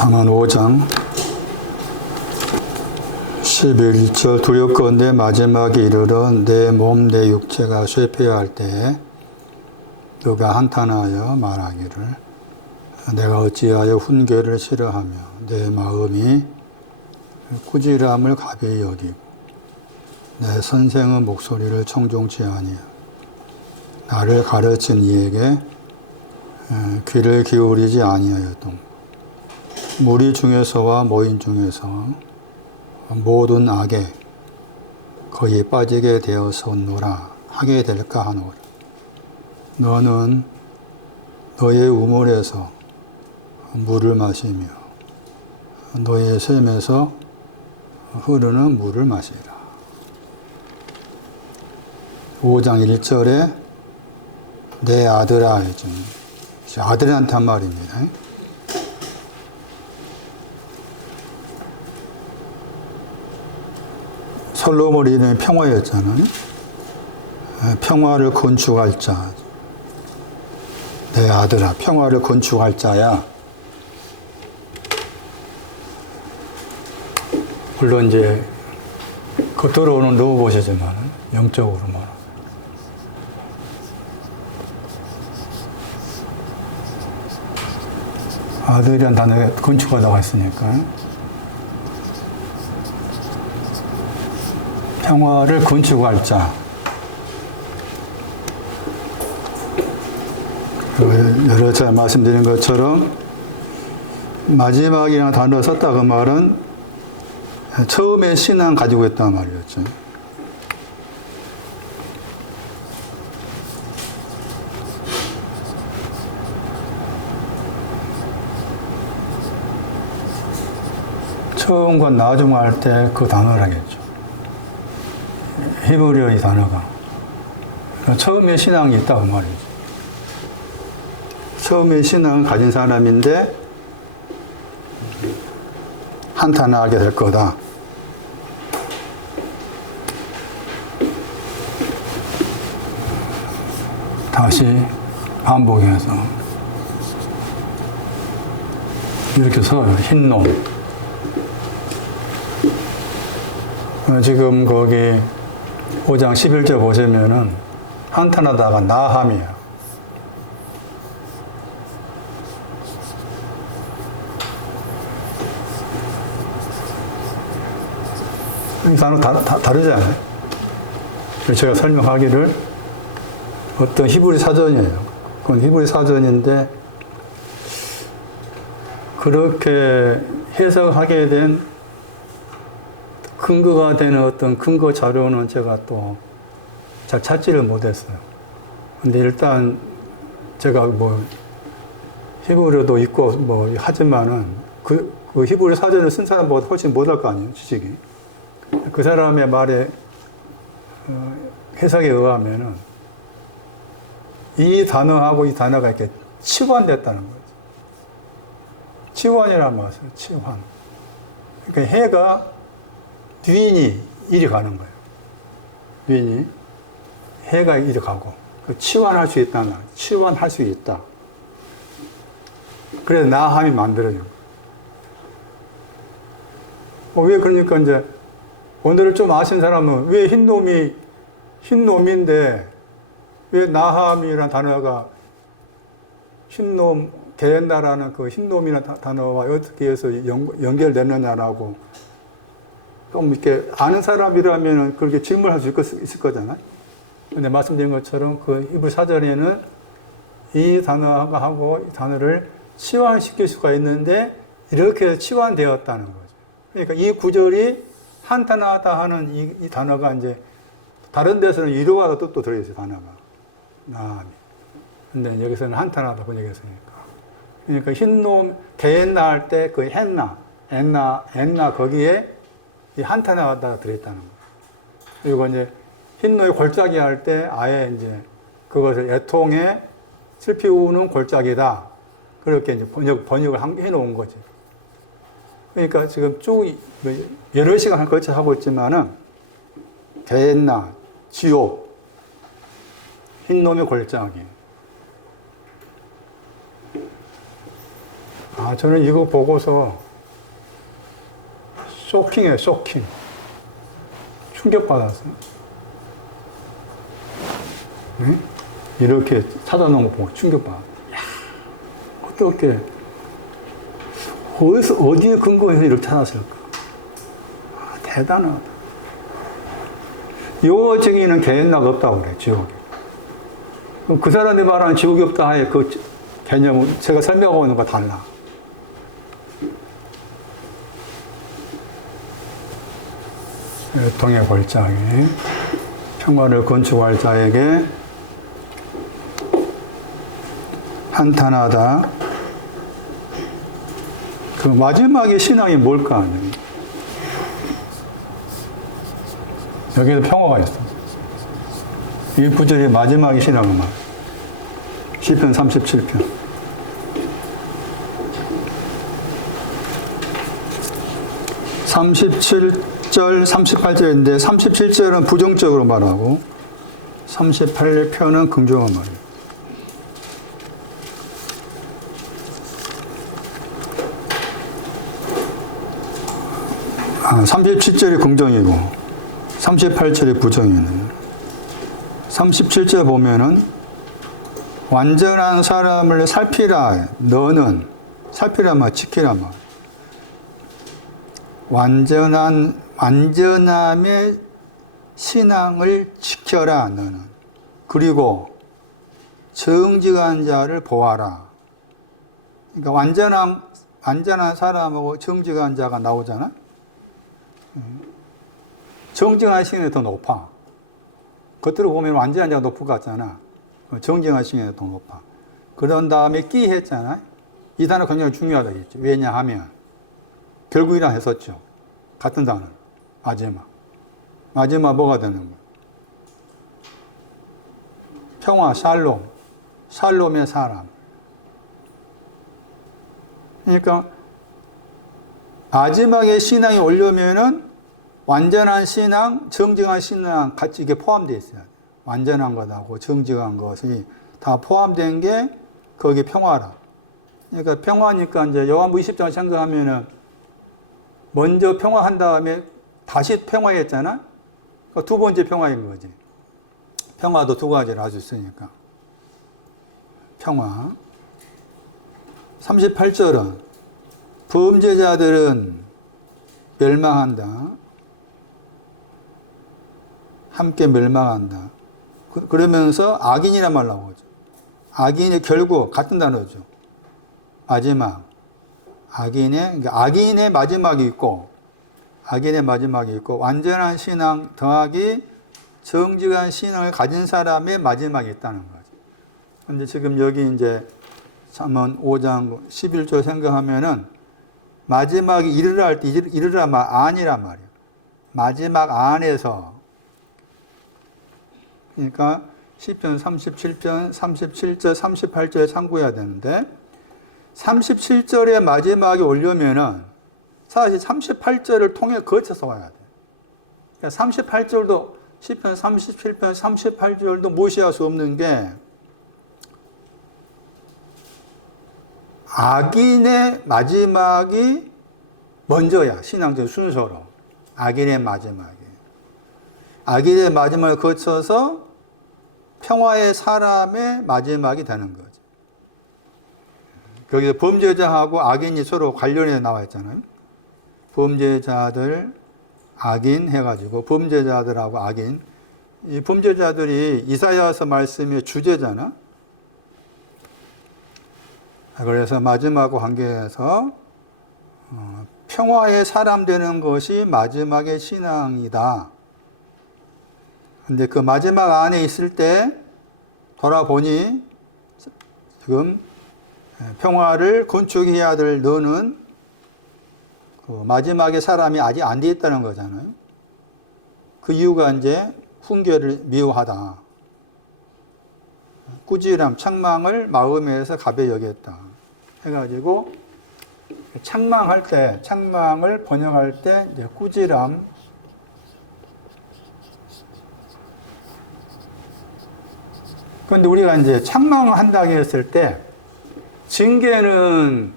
잠언 5장 11절 두렵건대 마지막에 이르러 내 몸 내 육체가 쇠퇴할 때에 그가 한탄하여 말하기를 내가 어찌하여 훈계를 싫어하며 내 마음이 꾸지람을 가벼이 여기고 내 선생의 목소리를 청종치 아니하여 나를 가르친 이에게 귀를 기울이지 아니하였던 무리 중에서와 모인 중에서 모든 악에 거의 빠지게 되었었노라 하게 될까 하노라. 너는 너의 우물에서 물을 마시며 너의 샘에서 흐르는 물을 마시라. 5장 1절에 내 아들아, 아들한테 한 말입니다. 솔로몬이 이름이 평화였잖아요. 평화를 건축할 자. 내 아들아, 평화를 건축할 자야. 물론 이제 겉으로는 넣어보시지만 영적으로 말하면 아들이란 단어에 건축하다가 있으니까 평화를 건축할 자. 여러 차례 말씀드린 것처럼 마지막이라는 단어를 썼다 그 말은 처음에 신앙 가지고 있단 말이었죠. 처음과 나중 할 때 그 단어를 하겠죠. 히브리어 이 단어가. 처음에 신앙이 있다고 말이죠. 처음에 신앙을 가진 사람인데 한탄하게 될 거다. 다시 반복해서 이렇게 써요. 흰놈. 지금 거기 5장 11절 보시면은 한탄하다가 나함이야. 이 단어 다르잖아요. 제가 설명하기를 어떤 히브리 사전이에요. 그건 히브리 사전인데 그렇게 해석하게 된 근거가 되는 어떤 근거 자료는 제가 또 잘 찾지를 못했어요. 근데 일단 제가 뭐 히브리어도 있고 뭐 하지만은 그 히브리 사전을 쓴 사람보다 훨씬 못할 거 아니에요, 지식이. 그 사람의 말에 해석에 의하면은 이 단어가 이렇게 치환됐다는 거죠. 치환이라는 말이에요. 치환. 그러니까 해가 뒤니 이리 가는 거예요. 뒤니 해가 이리 가고 치환할 수 있다는 거예요. 치환할 수 있다. 그래서 나함이 만들어진 거예요. 왜 그러니까 이제 오늘을 좀 아신 사람은 왜 흰놈인데 왜 나함이라는 단어가 흰놈 게엔나라는 그 흰놈이라는 단어와 어떻게 해서 연결되느냐라고 좀 이렇게 아는 사람이라면 그렇게 질문할 수 있을 거잖아요. 근데 말씀드린 것처럼 그 히브리 사전에는 이 단어가 하고 이 단어를 치환시킬 수가 있는데 이렇게 치환되었다는 거죠. 그러니까 이 구절이 한탄하다 하는 이 단어가 이제 다른 데서는 이루하다 뜻도 들어있어요, 단어가. 나함이. 근데 여기서는 한탄하다 번역했으니까. 그러니까 흰놈, 게엔나 할 때 그 엔나 거기에 이 한탄하다 들어있다는 거예요. 그리고 이제 흰놈의 골짜기 할 때 아예 이제 그것을 애통에 슬피 우는 골짜기다. 그렇게 이제 번역을 해놓은 거지. 그러니까 지금 쭉 여러 시간 걸쳐 하고 있지만은 게엔나, 지옥, 흰놈의 골짜기. 저는 이거 보고서 쇼킹해요, 쇼킹. 충격받았어요. 응? 이렇게 찾아놓은 거 보고 충격받았어요. 어떻게, 어디에 근거해서 이렇게 찾았을까? 대단하다. 요 증인은 개연락 없다고 그래, 지옥에. 그럼 그 사람이 말하는 지옥이 없다 하에 그 개념은 제가 설명하고 있는 거 달라. 통의 골짜기, 평화를 건축할 자에게 한탄하다. 그 마지막의 신앙이 뭘까? 여기에도 평화가 있어. 이 구절이 마지막의 신앙은 말. 시편 37편. 37절, 38절인데 37절은 부정적으로 말하고 38편은 긍정한 말이에요. 37절이 긍정이고 38절이 부정이네. 37절 보면은 완전한 사람을 살피라. 너는 살피라 말, 지키라 말. 완전함의 신앙을 지켜라 너는. 그리고 정직한 자를 보아라. 그러니까 완전한 사람하고 정직한 자가 나오잖아. 정직한 신앙이 더 높아. 겉으로 보면 완전한 자가 높을 것 같잖아. 정직한 신앙이 더 높아. 그런 다음에 끼 했잖아. 이 단어 굉장히 중요하다겠죠. 왜냐하면 결국이라 했었죠. 같은 단어. 마지막 뭐가 되는 거야? 평화, 샬롬의 사람. 그러니까 마지막에 신앙이 오려면은 완전한 신앙, 정직한 신앙 같이 이게 포함되어 있어야 돼. 완전한 것하고 정직한 것이 다 포함된 게 거기 평화라. 그러니까 평화니까 이제 요한부 20장 생각하면은 먼저 평화한 다음에 다시 평화했잖아. 그러니까 두 번째 평화인 거지. 평화도 두 가지를 할 수 있으니까. 평화. 38절은 범죄자들은 멸망한다. 함께 멸망한다. 그러면서 악인이란 말 나오죠. 악인의 결국 같은 단어죠. 마지막. 악인의 마지막이 있고, 완전한 신앙 더하기 정직한 신앙을 가진 사람의 마지막이 있다는 거죠. 근데 지금 여기 이제 잠언 5장 11절 생각하면은 마지막에 이르라 할 때 이르라 말 안이란 말이에요. 마지막 안에서. 그러니까 시편 37편 37절 38절에 참고해야 되는데 37절의 마지막에 오려면은 사실 38절을 통해 거쳐서 와야 돼. 그러니까 38절도 시편 37편 38절도 무시할 수 없는 게 악인의 마지막이 먼저야. 신앙적 순서로. 악인의 마지막을 거쳐서 평화의 사람의 마지막이 되는 거죠. 여기서 범죄자하고 악인이 서로 관련해 나와 있잖아요. 범죄자들, 악인 해가지고 범죄자들하고 악인. 이 범죄자들이 이사야서 말씀의 주제잖아. 그래서 마지막과 관계해서 평화의 사람 되는 것이 마지막의 신앙이다. 근데 그 마지막 안에 있을 때 돌아보니 지금 평화를 건축해야 될 너는 그 마지막에 사람이 아직 안 돼 있다는 거잖아요. 그 이유가 이제 훈계를 미워하다. 꾸지람, 책망을 마음에서 가벼이 여겼다. 해가지고 책망을 번역할 때 이제 꾸지람, 그런데 우리가 이제 책망을 한다고 했을 때 징계는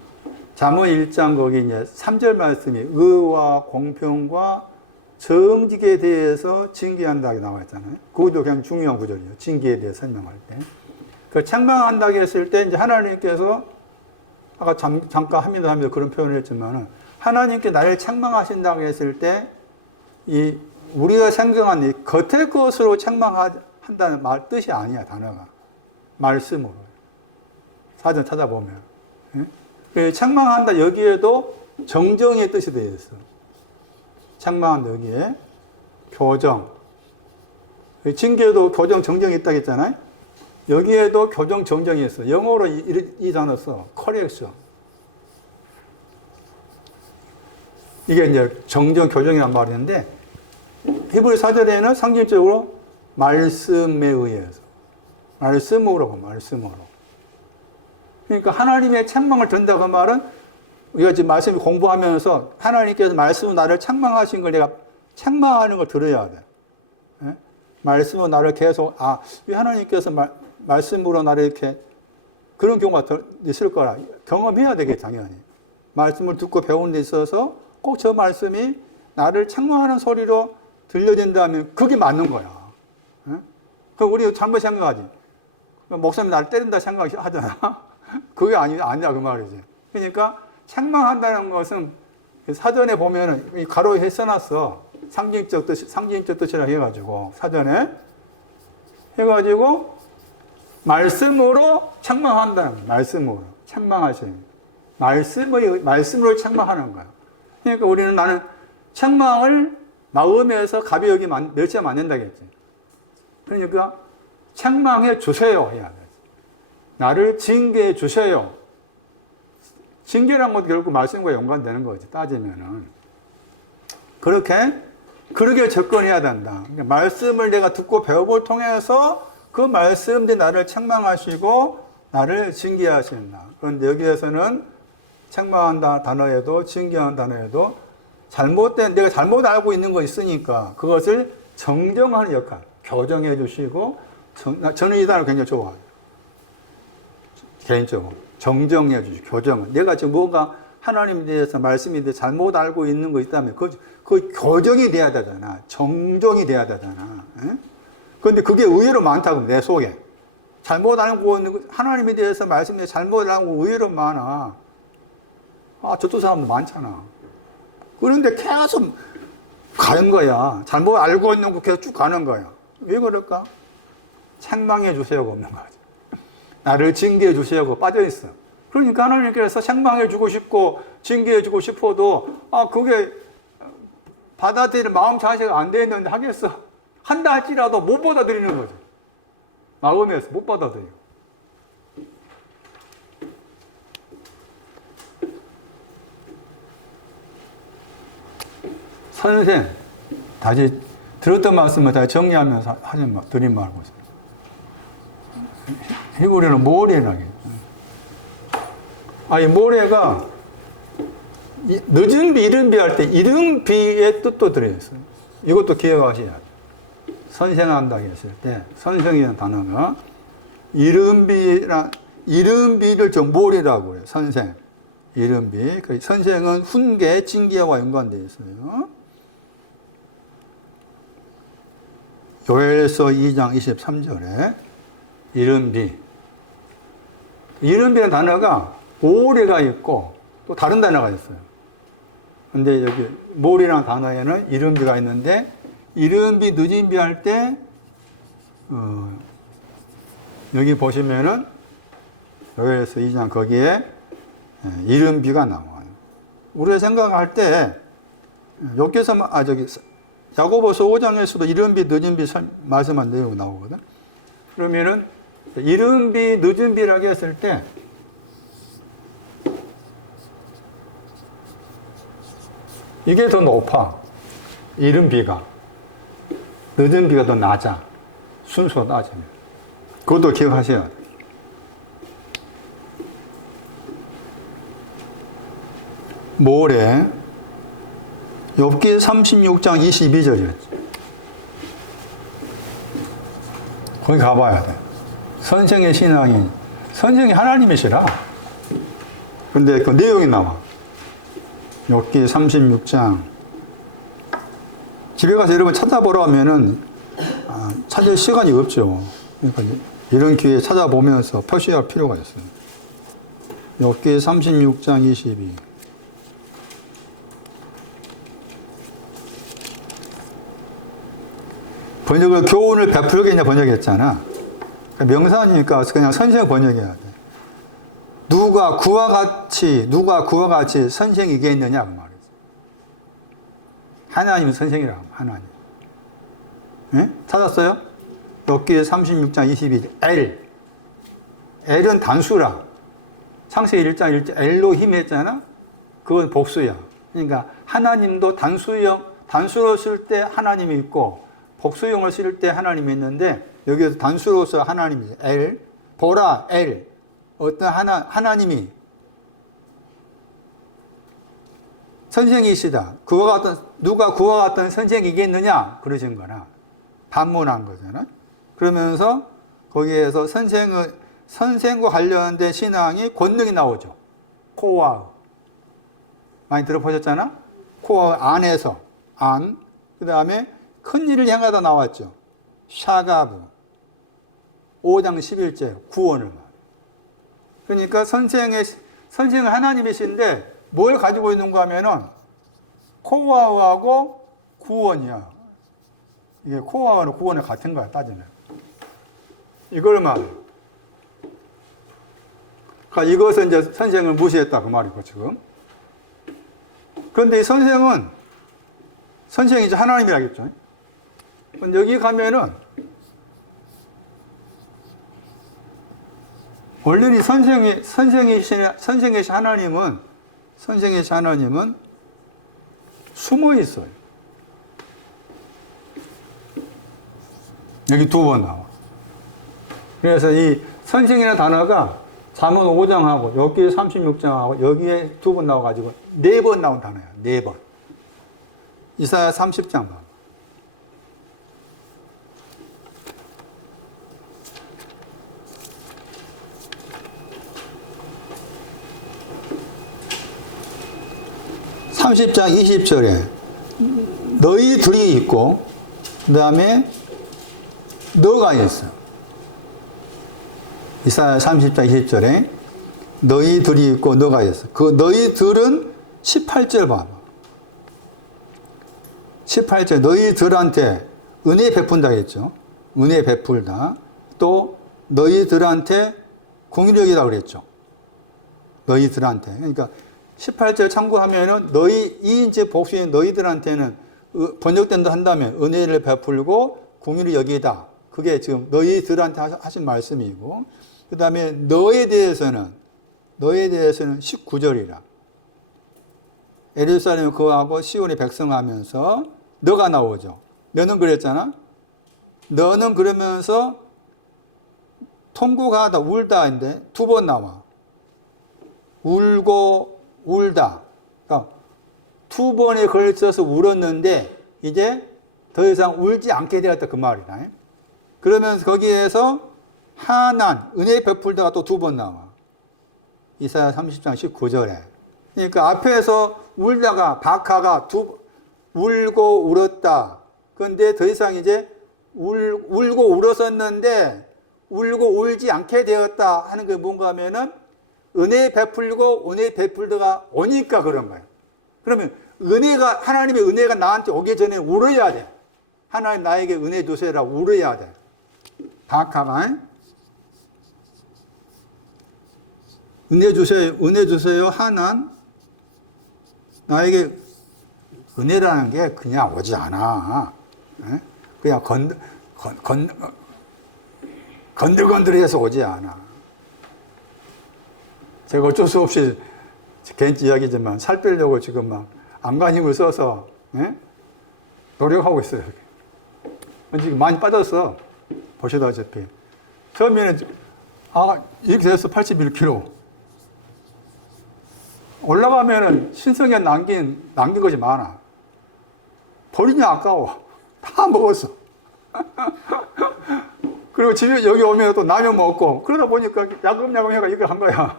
잠언 1장 거기 이제 3절 말씀이 의와 공평과 정직에 대해서 징계한다고 나와 있잖아요. 그것도 그냥 중요한 구절이에요. 징계에 대해 설명할 때. 그 책망한다고 했을 때 이제 하나님께서 아까 잠깐 합니다 그런 표현을 했지만은 하나님께 나를 책망하신다고 했을 때 이 우리가 생각한 이 겉의 것으로 책망한다는 말 뜻이 아니야, 단어가. 말씀으로. 사전 찾아보면. 예? 책망한다 여기에도 정정의 뜻이 되어 있어. 책망한다 여기에 교정. 징계도 교정, 정정이 있다고 했잖아요. 여기에도 교정, 정정이 있어. 영어로 이 단어 써. correction. 이게 이제 정정, 교정이란 말인데, 히브리 사전에는 상징적으로 말씀에 의해서. 말씀으로. 그러니까 하나님의 책망을 듣는다 그 말은 우리가 지금 말씀 공부하면서 하나님께서 말씀으로 나를 책망하신 걸 내가 책망하는 걸 들어야 돼. 예? 말씀으로 나를 계속, 왜 하나님께서 말씀으로 나를 이렇게 그런 경우가 있을 거라. 경험해야 되겠지, 당연히. 말씀을 듣고 배우는 데 있어서 꼭 저 말씀이 나를 책망하는 소리로 들려진다면 그게 맞는 거야. 예? 그럼 우리 잘못 생각하지. 목사님 나를 때린다 생각하잖아. 그게 아니야, 그 말이지. 그러니까 책망한다는 것은 사전에 보면은 가로에 써놨어. 상징적 뜻이라 해가지고, 사전에. 해가지고, 말씀으로 책망한다는, 말씀으로. 책망하시는. 말씀으로 책망하는 거야. 그러니까 우리는 나는 책망을 마음에서 가벼이 멸치하면 안 된다겠지. 그러니까 책망해 주세요 해야 돼. 나를 징계해 주세요. 징계란 것도 결국 말씀과 연관되는 거지, 따지면은. 그렇게 접근해야 된다. 그러니까 말씀을 내가 듣고 배움을 통해서 그 말씀들이 나를 책망하시고 나를 징계하신다. 그런데 여기에서는 책망한다 단어에도 징계하는 단어에도 내가 잘못 알고 있는 거 있으니까 그것을 정정하는 역할, 교정해 주시고, 저는 이 단어 굉장히 좋아해요. 개인적으로. 정정해 주시고, 교정은. 내가 지금 뭔가 하나님에 대해서 말씀에 대해서 잘못 알고 있는 거 있다면 그 교정이 돼야 되잖아. 정정이 돼야 되잖아. 그런데 그게 의외로 많다고, 내 속에. 잘못 알고 있는 거, 하나님에 대해서 말씀에 잘못 알고 의외로 많아. 저쪽 사람도 많잖아. 그런데 계속 가는 거야. 잘못 알고 있는 거 계속 쭉 가는 거야. 왜 그럴까? 책망해 주세요가 없는 거지. 나를 징계해 주세요가 빠져있어. 그러니까 하나님께서 책망해 주고 싶고 징계해 주고 싶어도 그게 받아들일 마음 자세가 안 돼 있는데 하겠어. 한다 할지라도 못 받아들이는 거죠. 마음에서 못 받아들여. 선생, 다시 들었던 말씀을 다시 정리하면서 드린 말고 있습니다. 히브리어는 모레라게. 이 모레가 늦은 비, 이른 비 할 때 이른 비의 뜻도 들어있어요. 이것도 기억하셔야 돼요. 선생한다고 했을 때 선생이라는 단어가 이른 비를 좀 모레라고 해요. 선생. 이른 비. 선생은 훈계, 징계와 연관되어 있어요. 요엘서 2장 23절에 이른 비. 이른 비라는 단어가 모래가 있고 또 다른 단어가 있어요. 근데 여기 모래라는 단어에는 이른 비가 있는데 이른 비, 늦은 비 할 때 여기 보시면은 요엘서 2장 거기에 이른 비가 나와요. 우리가 생각할 때 여기서 야고보서 5장에서도 이른 비, 늦은 비 말씀한 내용이 나오거든. 그러면은 이른 비, 늦은 비라고 했을 때 이게 더 높아. 이른 비가. 늦은 비가 더 낮아. 순서로 따지면. 그것도 기억하셔야 돼. 모레 욥기 36장 22절이었지. 거기 가봐야 돼. 선생의 신앙이, 선생이 하나님이시라. 근데 그 내용이 나와. 욥기 36장. 집에 가서 여러분 찾아보라 하면은 찾을 시간이 없죠. 그러니까 이런 기회에 찾아보면서 표시할 필요가 있어요. 욥기 36장 22. 번역을 교훈을 베풀겠냐 번역했잖아. 그러니까 명사니까 그냥 선생 번역해야 돼. 누가 그와 같이 선생이겠느냐 그 말이지. 하나님은 선생이라고 하나님. 네? 찾았어요? 욥기 36장 22. 엘은 단수라. 창세기 1장 1절 엘로힘 했잖아. 그건 복수야. 그러니까 하나님도 단수로 쓸 때 하나님이 있고 복수형을 쓸 때 하나님이 있는데 여기서 단수로서 하나님이 보라 어떤 하나님이 선생이시다. 누가 그와 같은 선생이겠느냐 그러신 거나 반문한 거잖아. 그러면서 거기에서 선생과 관련된 신앙이 권능이 나오죠. 코와 많이 들어보셨잖아. 코와 안에서 그 다음에 큰 일을 향하다 나왔죠. 샤가브 5장 11절 구원을 말. 그러니까 선생은 하나님이신데 뭘 가지고 있는가 하면은 코와하고 구원이야. 이게 코와하고 구원이 같은 거야 따지면. 이걸 말해. 그러니까 이것은 이제 선생을 무시했다 그 말이고 지금. 그런데 이 선생이 이제 하나님이라겠죠. 근데 여기 가면은 원래 선생이신 하나님은 숨어 있어요. 여기 두 번 나와. 그래서 이 선생이라는 단어가 잠언 5장하고 욥기 36장하고 여기에 두 번 나와가지고 4번 나온 단어야. 4번. 이사야 30장 봐. (30장) 20절에 너희들이 있고 그 다음에 너가 있어. 이사야 30장 20절에 너희들이 있고 너가 있어. 그 너희들은 18절 봐봐. 18절 너희들한테 은혜 베푼다 했죠. 은혜 베풀다. 또 너희들한테 공의력이라고 그랬죠. 너희들한테. 그러니까 18절 참고하면은 이 이제 복수인 너희들한테는 번역된다 한다면 은혜를 베풀고 공의를 여기다. 그게 지금 너희들한테 하신 말씀이고, 그 다음에 너에 대해서는 19절이라. 예루살렘 거하고 시온의 백성하면서 너가 나오죠. 너는 그랬잖아. 너는 그러면서 통곡하다 울다인데 두 번 나와. 울고 울다. 그러니까 두 번에 걸쳐서 울었는데 이제 더 이상 울지 않게 되었다 그 말이다. 그러면서 거기에서 하난, 은혜 베풀다가 또 두 번 나와. 이사야 30장 19절에. 그러니까 앞에서 울다가 박하가 울고 울었다. 그런데 더 이상 이제 울고 울었었는데 울고 울지 않게 되었다 하는 게 뭔가 하면은 은혜 베풀고 은혜 베풀다가 오니까 그런 거예요. 그러면 하나님의 은혜가 나한테 오기 전에 울어야 돼. 하나님 나에게 은혜 주세요라고 울어야 돼. 박하가 은혜 주세요 하난 나에게 은혜라는 게 그냥 오지 않아. 그냥 건들건들해서 오지 않아. 제가 어쩔 수 없이 개인적 이야기지만 살 빼려고 지금 막 안간힘을 써서 노력하고 있어요. 지금 많이 빠졌어. 보시다시피. 처음에는 이렇게 돼서 81kg. 올라가면은 신성에 남긴 것이 많아. 버리냐 아까워. 다 먹었어. 그리고 집에 여기 오면 또 라면 먹고 그러다 보니까 야금야금 해가 이거 한 거야.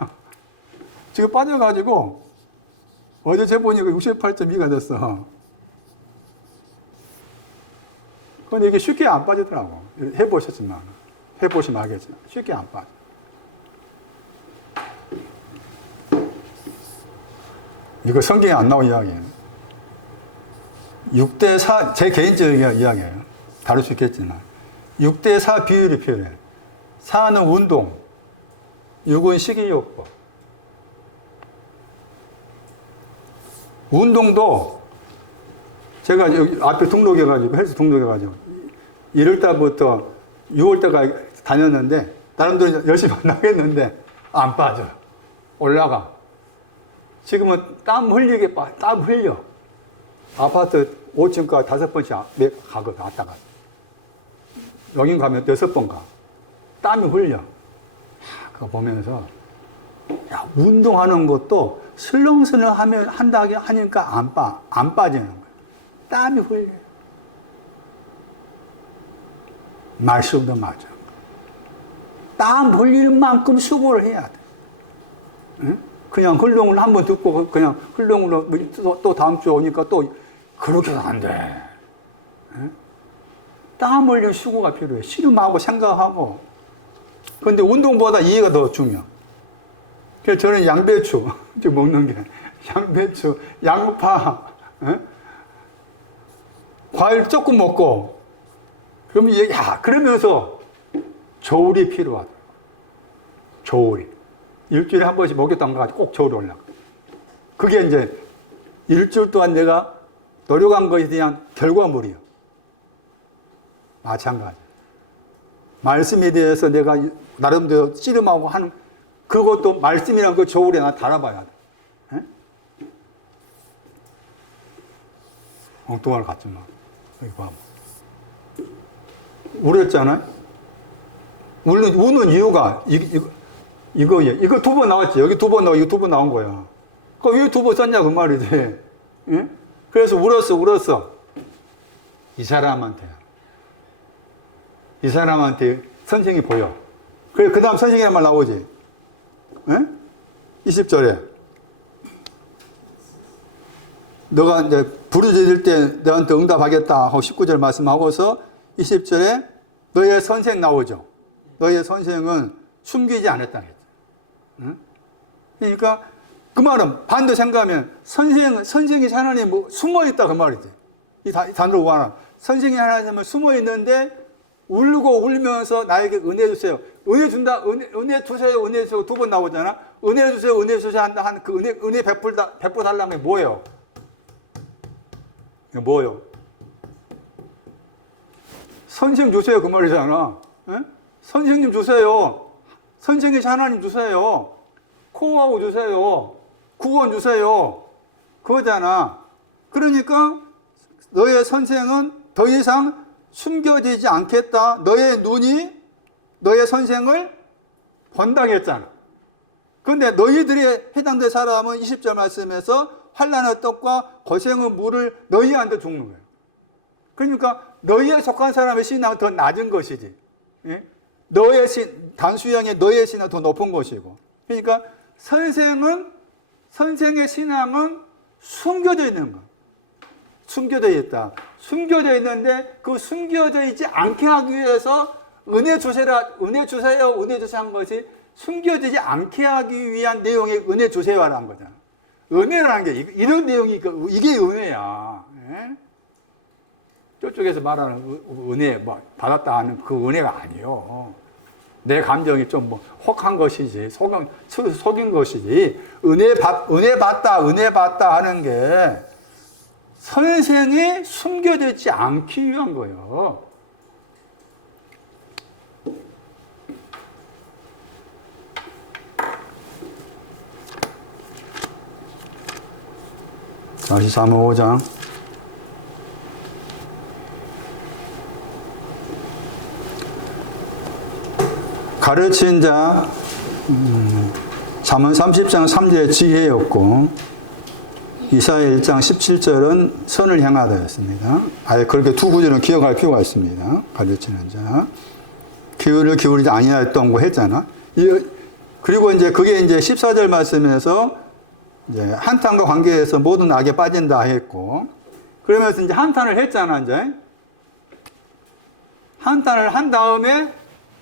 지금 빠져가지고 어제 재보니까 68.2가 됐어. 근데 이게 쉽게 안 빠지더라고. 해보셨지만. 해보시면 알겠지만. 쉽게 안 빠져. 이거 성경에 안 나온 이야기예요. 6대4, 제 개인적인 이야기예요. 다룰 수 있겠지만. 6대4 비율이 필요해. 4는 운동, 6은 식이요법. 운동도 제가 여기 앞에 등록해가지고, 헬스 등록해가지고, 1월달부터 6월달까지 다녔는데, 나름대로 열심히 나겠는데, 안 빠져요. 올라가. 지금은 땀 흘려. 아파트 5층까지 5번씩 가거든, 왔다가. 여긴 가면 6번 가. 땀이 흘려. 그거 보면서, 야, 운동하는 것도 슬렁슬렁 하니까 안 빠지는 거야. 땀이 흘려. 말씀도 맞아. 땀 흘리는 만큼 수고를 해야 돼. 응? 그냥 흘렁을 한번 듣고 그냥 흘렁으로 또 다음 주에 오니까 또 그렇게는 안 돼. 응? 땀 흘리는 수고가 필요해. 씨름하고 생각하고. 근데 운동보다 이해가 더 중요해. 그래서 저는 양배추 지금 먹는 게 양배추, 양파, 과일 조금 먹고 그러면 그러면서 저울이 필요하다. 저울이 일주일에 한 번씩 먹였던 거 가지고 꼭 저울이 올라가. 그게 이제 일주일 동안 내가 노력한 것에 대한 결과물이요. 마찬가지. 말씀에 대해서 내가 나름대로 씨름하고 하는 그것도 말씀이란 그 저울에 나 달아봐야 돼. 에? 엉뚱한 걸 갖지 마. 여기 봐. 울었잖아요? 우는 이유가 이거예요. 이거 2번 나왔지. 여기 2번 나와, 이거 2번 나온 거야. 그 왜 2번 썼냐, 그 말이지. 에? 그래서 울었어. 이 사람한테 선생이 보여. 그래, 그 다음 선생이란 말 나오지. 에? 20절에. 너가 이제 부르짖을 때 너한테 응답하겠다 하고 19절 말씀하고서 20절에 너의 선생 나오죠. 너의 선생은 숨기지 않았다 했죠. 응? 그러니까 그 말은 반대 생각하면 선생이 하나님 뭐 숨어 있다 그 말이지. 이 단어로 와라. 선생이 하나님은 숨어 있는데 울고 울면서 나에게 은혜 주세요. 은혜 준다. 은혜 주세요. 은혜 주세요. 2번 나오잖아. 은혜 주세요. 은혜 주세요 한다. 그 은혜 베풀 달라는 게 뭐예요? 뭐예요? 선생 주세요. 그 말이잖아. 에? 선생님 주세요. 선생이신 하나님 주세요. 코하고 주세요. 구원 주세요. 그거잖아. 그러니까 너의 선생은 더 이상 숨겨지지 않겠다. 너의 눈이 너의 선생을 본다고 했잖아. 그런데 너희들이 해당된 사람은 20절 말씀에서 환난의 떡과 고생의 물을 너희한테 죽는 거예요. 그러니까 너희에 속한 사람의 신앙은 더 낮은 것이지. 예? 너의 단수형의 너의 신앙은 더 높은 것이고. 그러니까 선생의 신앙은 숨겨져 있는 거야. 숨겨져 있다. 숨겨져 있는데 그 숨겨져 있지 않게 하기 위해서 은혜 주세요 한 것이 숨겨지지 않게 하기 위한 내용의 은혜 주세요라는 거잖아. 은혜라는 게 이런 내용이 이게 은혜야. 예? 저쪽에서 말하는 은혜 뭐 받았다 하는 그 은혜가 아니요. 내 감정이 좀 뭐 혹한 것이지 속인 것이지 은혜 받다 하는 게 선생이 숨겨져 있지 않기 위한 거예요. 다시 사무엘 5장. 가르친 자, 잠언 30장 3절에 지혜였고, 이사야 1장 17절은 선을 행하다였습니다. 아예 그렇게 두 구절은 기억할 필요가 있습니다. 가르치는 자. 귀를 기울이지 아니하였던 거 했잖아. 그리고 이제 그게 이제 14절 말씀에서 이제 한탄과 관계해서 모든 악에 빠진다 했고, 그러면서 이제 한탄을 했잖아, 이제. 한탄을 한 다음에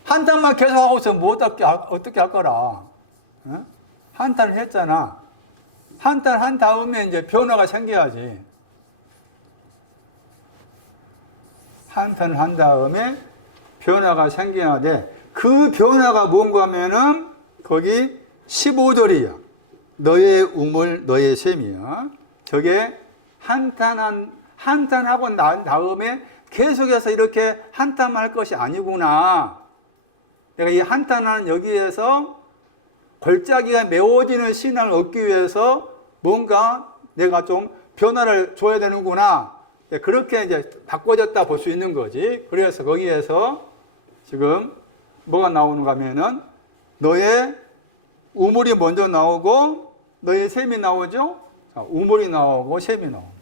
한탄만 계속 하고 있으면 뭐 어떻게 할 거라. 어? 한탄을 했잖아. 한탄 한 다음에 이제 변화가 생겨야지. 한탄을 한 다음에 변화가 생겨야 돼. 그 변화가 뭔가 하면은 거기 15절이야. 너의 우물, 너의 셈이야. 저게 한탄하고 난 다음에 계속해서 이렇게 한탄할 것이 아니구나. 내가 이 한탄하는 여기에서 골짜기가 메워지는 신앙을 얻기 위해서 뭔가 내가 좀 변화를 줘야 되는구나. 그렇게 이제 바꿔졌다 볼 수 있는 거지. 그래서 거기에서 지금 뭐가 나오는가 하면은 너의 우물이 먼저 나오고 너의 셈이 나오죠. 자, 우물이 나오고 셈이 나오고.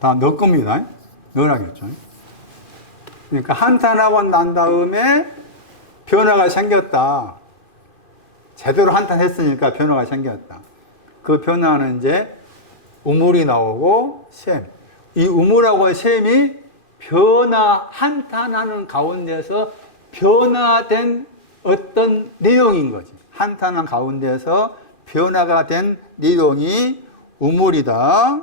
다 너 겁니다. 너라겠죠. 그러니까 한탄하고 난 다음에 변화가 생겼다. 제대로 한탄했으니까 변화가 생겼다. 그 변화는 이제 우물이 나오고 셈. 이 우물하고 셈이 한탄하는 가운데서 변화된 어떤 내용인 거지. 한탄한 가운데서 변화가 된 내용이 우물이다.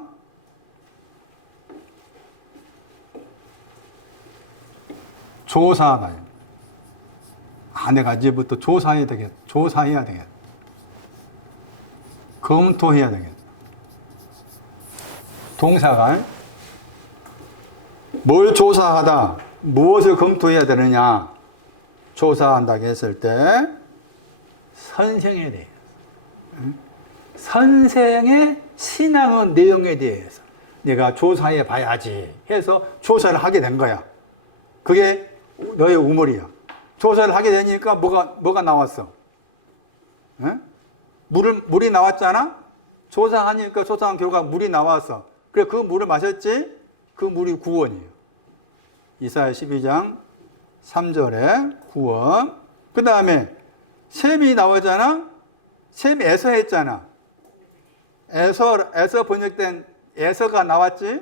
조사하다. 내가 이제부터 조사해야 되겠다. 검토해야 되겠다. 동사가 뭘 조사하다, 무엇을 검토해야 되느냐. 조사한다고 했을 때 선생에 대해서, 선생의 신앙의 내용에 대해서 내가 조사해 봐야지 해서 조사를 하게 된 거야. 그게 너의 우물이야. 조사를 하게 되니까 뭐가 나왔어? 물이 나왔잖아? 조사하니까 조사한 결과 물이 나왔어. 그래, 그 물을 마셨지? 그 물이 구원이에요. 이사야 12장 3절에 구원. 그 다음에 셈이 나오잖아? 셈이 에서 했잖아. 에서 번역된 에서가 나왔지?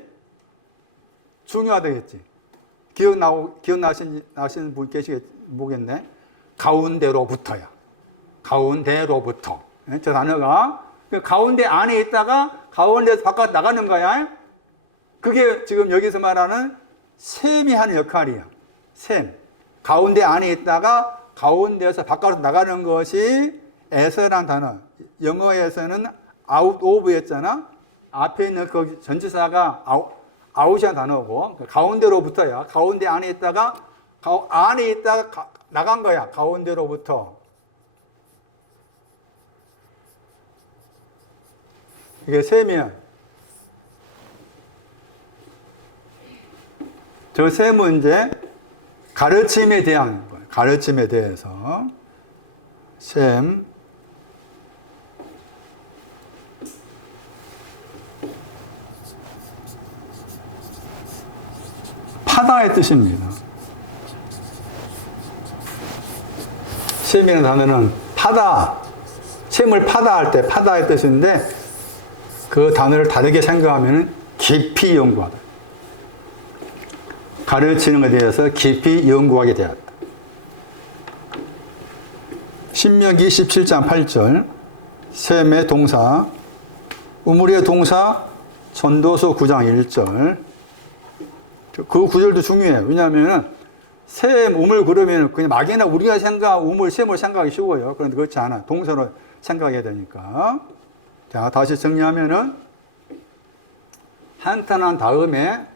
중요하다겠지. 기억나시는 분 모르겠네. 가운데로부터야. 가운데로부터. 저 단어가 가운데 안에 있다가 가운데에서 바깥 나가는 거야. 그게 지금 여기서 말하는 셈이 하는 역할이야. 셈. 가운데 안에 있다가 가운데에서 바깥으로 나가는 것이 에서라는 단어. 영어에서는 out of였잖아. 앞에 있는 그 전치사가 아웃이라는 단어고, 가운데로부터야. 가운데 안에 있다가 나간 거야. 가운데로부터. 이게 셈이야. 저 셈은 이제 가르침에 대한 거예요. 가르침에 대해서. 셈. 파다의 뜻입니다. 셈이라는 단어는 파다, 셈을 파다할 때 파다의 뜻인데, 그 단어를 다르게 생각하면 깊이 연구하다. 가르치는 것에 대해서 깊이 연구하게 되었다. 신명기 17장 8절, 셈의 동사, 우물의 동사, 전도서 9장 1절. 그 구절도 중요해요. 왜냐하면 셈, 우물 그러면 그냥 막연하 우리가 우물, 셈을 생각하기 쉬워요. 그런데 그렇지 않아. 동사로 생각해야 되니까. 자, 다시 정리하면은 한탄한 다음에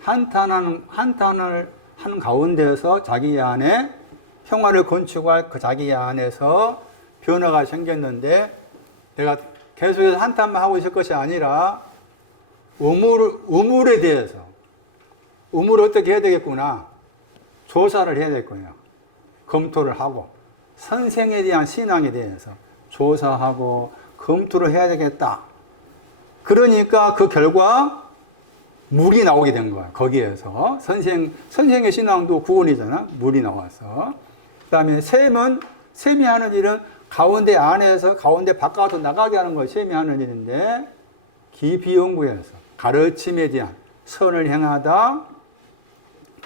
한탄을 하는 가운데서 자기 안에 평화를 건축할 그 자기 안에서 변화가 생겼는데, 내가 계속해서 한탄만 하고 있을 것이 아니라 우물에 대해서 우물을 어떻게 해야 되겠구나. 조사를 해야 될 거예요. 검토를 하고 선생에 대한 신앙에 대해서 조사하고 검토를 해야 되겠다. 그러니까 그 결과 물이 나오게 된 거야. 거기에서 선생의 신앙도 구원이잖아. 물이 나와서. 그다음에 셈이 하는 일은 가운데 안에서 가운데 바깥으로 나가게 하는 걸 셈이 하는 일인데, 깊이 연구해서 가르침에 대한 선을 행하다,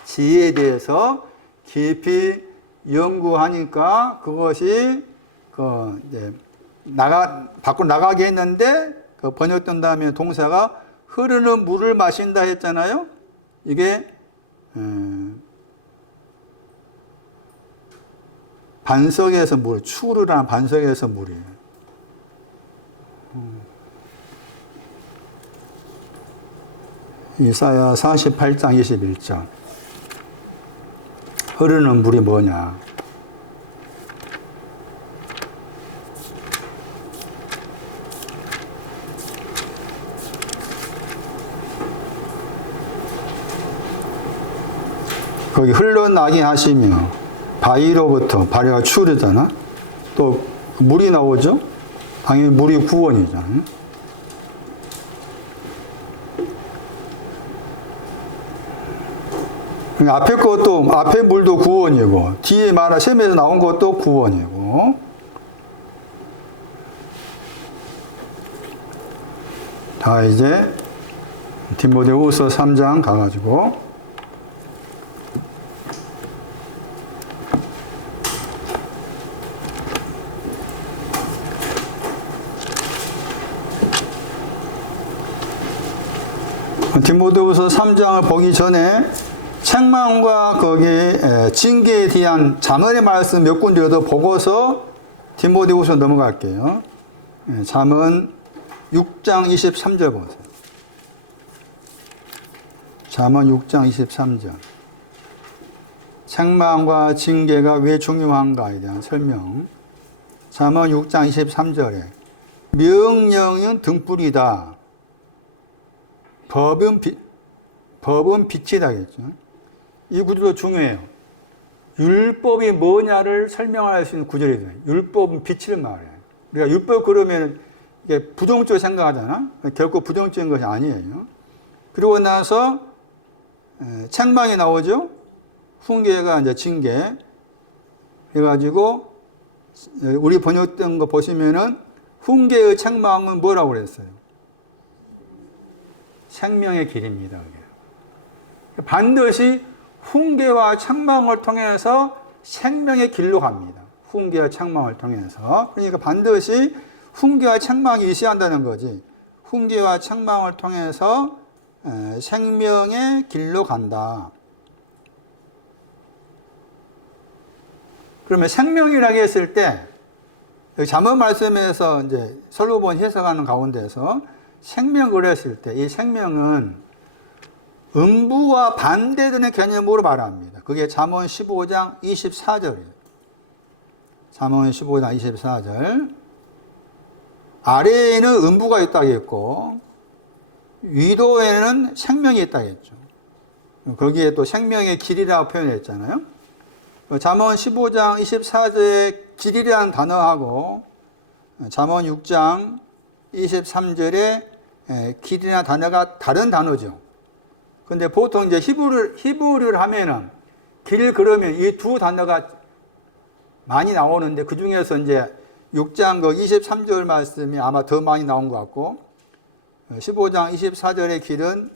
지혜에 대해서 깊이 연구하니까 그것이 이제 밖으로 나가게 했는데, 그 번역된 다음에 동사가 흐르는 물을 마신다 했잖아요. 이게 반석에서 물, 추르라는 반석에서 물이에요. 이사야 48장 21절. 흐르는 물이 뭐냐? 거기 흘러나게 하시며 바위로부터, 바위가 추르잖아. 또 물이 나오죠. 당연히 물이 구원이잖아. 앞에 것도, 앞에 물도 구원이고, 뒤에 말한 셈에서 나온 것도 구원이고. 자, 이제 디모데후서 3장 가가지고 디모데후서 3장을 보기 전에 책망과 거기 징계에 대한 잠언의 말씀 몇 군데라도 보고서 디모데후서 넘어갈게요. 잠언 6장 23절 보세요. 잠언 6장 23절. 책망과 징계가 왜 중요한가에 대한 설명. 잠언 6장 23절에 명령은 등불이다. 법은 빛이다겠죠. 이 구절도 중요해요. 율법이 뭐냐를 설명할 수 있는 구절이 돼요. 율법은 빛을 말해요. 우리가 율법 그러면 이게 부정적으로 생각하잖아. 결코 부정적인 것이 아니에요. 그리고 나서 책망이 나오죠. 훈계가 이제 징계. 해가지고 우리 번역된 거 보시면은 훈계의 책망은 뭐라고 그랬어요? 생명의 길입니다. 반드시 훈계와 책망을 통해서 생명의 길로 갑니다. 훈계와 책망을 통해서. 그러니까 반드시 훈계와 책망이 있어야 한다는 거지. 훈계와 책망을 통해서 생명의 길로 간다. 그러면 생명이라고 했을 때 잠언 말씀에서 이제 솔로몬 해석하는 가운데서 생명을 했을 때 이 생명은 음부와 반대되는 개념으로 말합니다. 그게 잠언 15장 24절이에요. 잠언 15장 24절. 아래에는 음부가 있다고 했고 위도에는 생명이 있다고 했죠. 거기에 또 생명의 길이라고 표현했잖아요. 잠언 15장 24절에 길이라는 단어하고 잠언 6장 23절에 길이라는 단어가 다른 단어죠. 근데 보통 이제 히브리를 하면은 길 그러면 이 두 단어가 많이 나오는데 그 중에서 이제 6장 그 23절 말씀이 아마 더 많이 나온 것 같고 15장 24절의 길은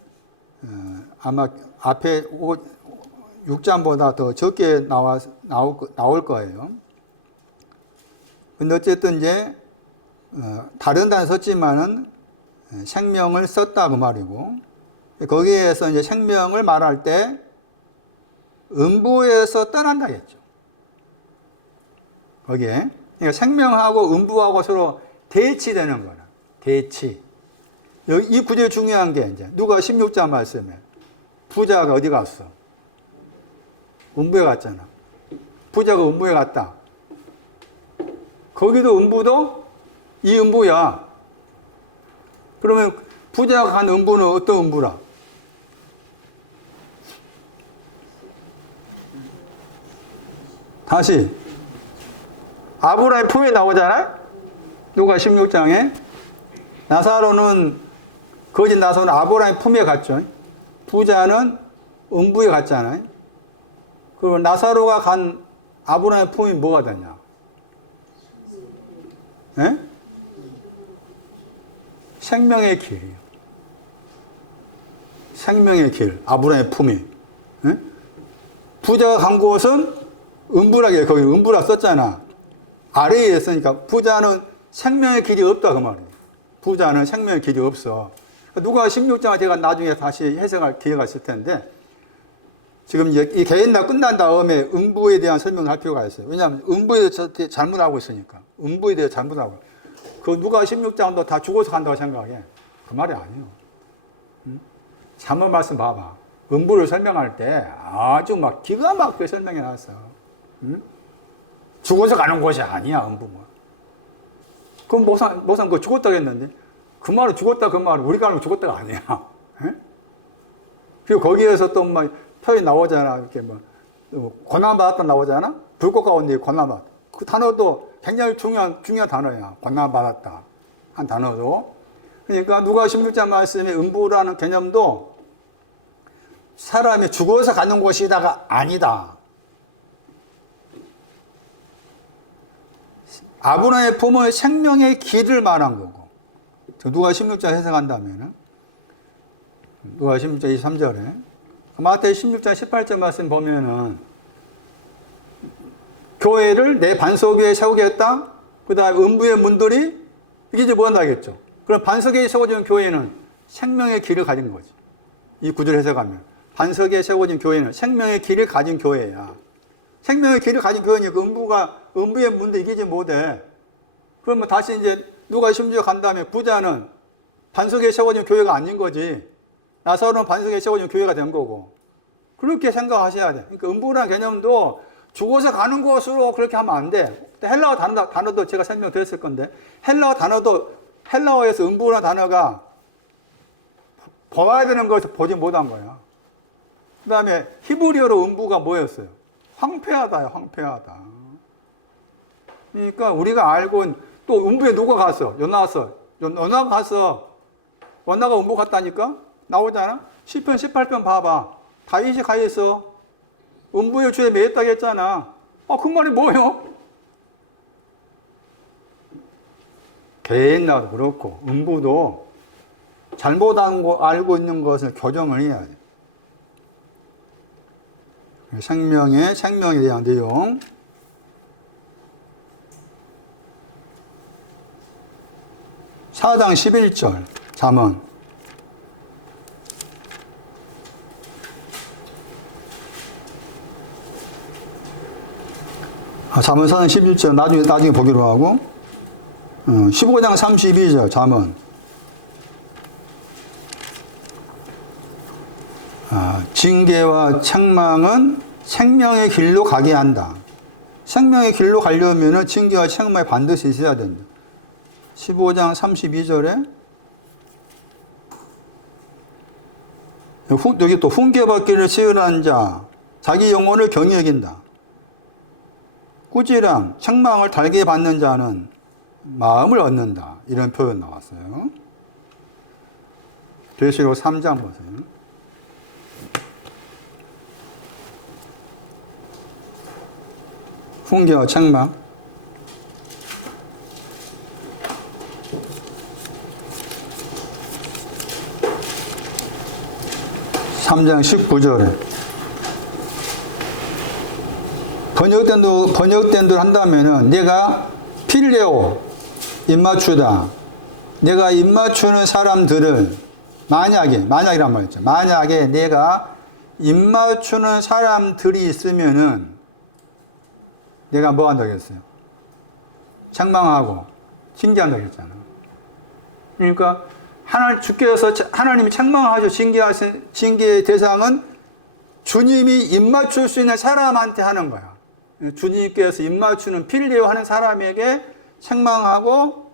아마 앞에 6장보다 더 적게 나올 거예요. 근데 어쨌든 이제 다른 단어 썼지만은 생명을 썼다 그 말이고 거기에서 이제 생명을 말할 때 음부에서 떠난다겠죠. 거기에 그러니까 생명하고 음부하고 서로 대치되는 거라. 대치. 여기 이 구절이 중요한 게 이제 누가 16장 말씀에 부자가 어디 갔어? 음부에 갔잖아. 부자가 음부에 갔다. 거기도 음부도 이 음부야. 그러면 부자가 간 음부는 어떤 음부라? 다시 아브라함의 품에 나오잖아요. 누가 16장에 나사로는 거짓 나사로는 아브라함의 품에 갔죠. 부자는 음부에 갔잖아요. 그리고 나사로가 간 아브라함의 품이 뭐가 되냐? 예? 생명의 길이요. 생명의 길, 아브라함의 품이. 예? 부자가 간 곳은 음부라게, 거기 음부라 썼잖아. 아래에 있으니까 부자는 생명의 길이 없다 그 말이에요. 부자는 생명의 길이 없어. 누가 16장을 제가 나중에 다시 해석할 기회가 있을 텐데, 지금 이제 이 개인날 끝난 다음에 음부에 대한 설명을 할 필요가 있어요. 왜냐하면 음부에 대해서 잘못하고 있으니까. 음부에 대해서 잘못하고. 그 누가 16장도 다 죽어서 간다고 생각해. 그 말이 아니에요. 응? 한번 말씀 봐봐. 음부를 설명할 때 아주 막 기가 막히게 설명해 놨어. 응? 죽어서 가는 곳이 아니야, 음부가. 그럼 모상 그거 죽었다고 했는데, 그 말은 죽었다, 그 말은 우리가 하는 죽었다가 아니야. 에? 그리고 거기에서 또 막 표현이 나오잖아. 이렇게 뭐, 고난받았다 나오잖아? 불꽃 가운데 고난받았다. 그 단어도 굉장히 중요한 단어야. 고난받았다. 한 단어도. 그러니까 누가 16장 말씀에 음부라는 개념도 사람이 죽어서 가는 곳이다가 아니다. 아브라함의 품은 생명의 길을 말한 거고. 누가 16장 해석한다면은, 누가 16장 23절에, 마태복음 16장 18절 말씀 보면은, 교회를 내 반석 위에 세우겠다? 그 다음에 음부의 문들이, 이게 이제 뭐 한다겠죠? 그럼 반석 위에 세워진 교회는 생명의 길을 가진 거지. 이 구절을 해석하면. 반석 위에 세워진 교회는 생명의 길을 가진 교회야. 생명의 길을 가진 교회니까 음부의 문도 이기지 못해. 그러면 다시 이제 누가 심지어 간 다음에 부자는 반석에 세워진 교회가 아닌 거지. 나사로는 반석에 세워진 교회가 된 거고. 그렇게 생각하셔야 돼. 그러니까 음부라는 개념도 죽어서 가는 곳으로 그렇게 하면 안 돼. 헬라어 단어도 제가 설명드렸을 건데, 헬라어에서 음부라는 단어가 보아야 되는 것을 보지 못한 거야. 그 다음에 히브리어로 음부가 뭐였어요? 황폐하다요, 황폐하다. 그러니까 우리가 알고 또 음부에 누가 갔어? 요나가 갔어. 요나가 음부 갔다니까? 나오잖아? 시편 18편 봐봐. 다윗이 가 있어. 음부의 주에 매였다고 했잖아. 그 말이 뭐예요? 개인나도 그렇고 음부도 잘못 알고 있는 것을 교정을 해야 돼. 생명에 대한 내용. (4장 11절) 잠언. 잠언 4장 11절 나중에 보기로 하고, 15장 32절 잠언. 징계와 책망은 생명의 길로 가게 한다. 생명의 길로 가려면 징계와 책망이 반드시 있어야 된다. 15장 32절에 여기 또 훈계받기를 시은한 자 자기 영혼을 경히 여긴다. 꾸지람 책망을 달게 받는 자는 마음을 얻는다. 이런 표현 나왔어요. 계시록 3장 보세요. 훈계와 책망. (3장 19절에) 번역된 대로 한다면은 내가 필레오 입맞추다. 내가 입맞추는 사람들을 만약이란 말이죠. 만약에 내가 입맞추는 사람들이 있으면은 내가 뭐 한다고 했어요? 책망하고 징계한다고 했잖아. 그러니까 주께서 하나님이 책망하셔 징계의 대상은 주님이 입맞출 수 있는 사람한테 하는 거야. 주님께서 입맞추는 필레오 하는 사람에게 책망하고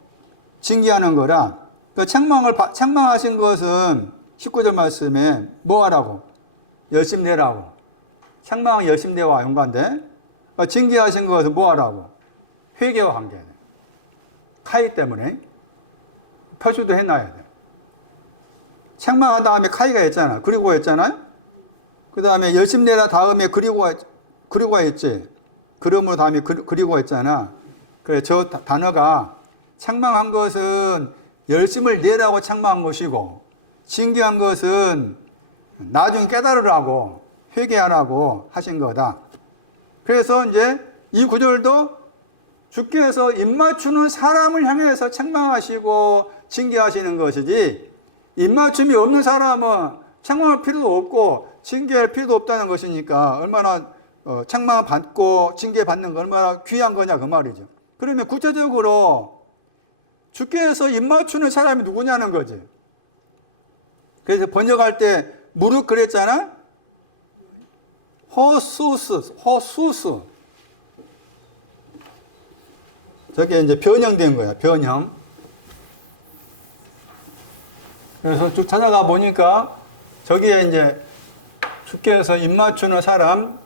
징계하는 거라. 그러니까 책망하신 것은 19절 말씀에 뭐 하라고? 열심히 내라고. 책망은 열심히 내와 연관돼. 징계하신 것은 뭐 하라고? 회개와 관계돼. 카이 때문에 표시도 해놔야 돼. 책망한 다음에 카이가 있잖아. 그리고가 있잖아요. 그 다음에 열심내라 다음에 그리고가 있지. 그러므로 다음에 그리고가 있잖아. 그래, 저 단어가 책망한 것은 열심을 내라고 책망한 것이고, 징계한 것은 나중에 깨달으라고, 회개하라고 하신 거다. 그래서 이제 이 구절도 주께서 입맞추는 사람을 향해서 책망하시고 징계하시는 것이지, 입맞춤이 없는 사람은 책망할 필요도 없고 징계할 필요도 없다는 것이니까 얼마나 책망을 받고 징계받는 거 얼마나 귀한 거냐 그 말이죠. 그러면 구체적으로 주께서 입맞추는 사람이 누구냐는 거지. 그래서 번역할 때 무릇 그랬잖아. 호수스. 저게 이제 변형된 거야, 변형. 그래서 쭉 찾아가 보니까 저기에 이제 주께서 입맞추는 사람,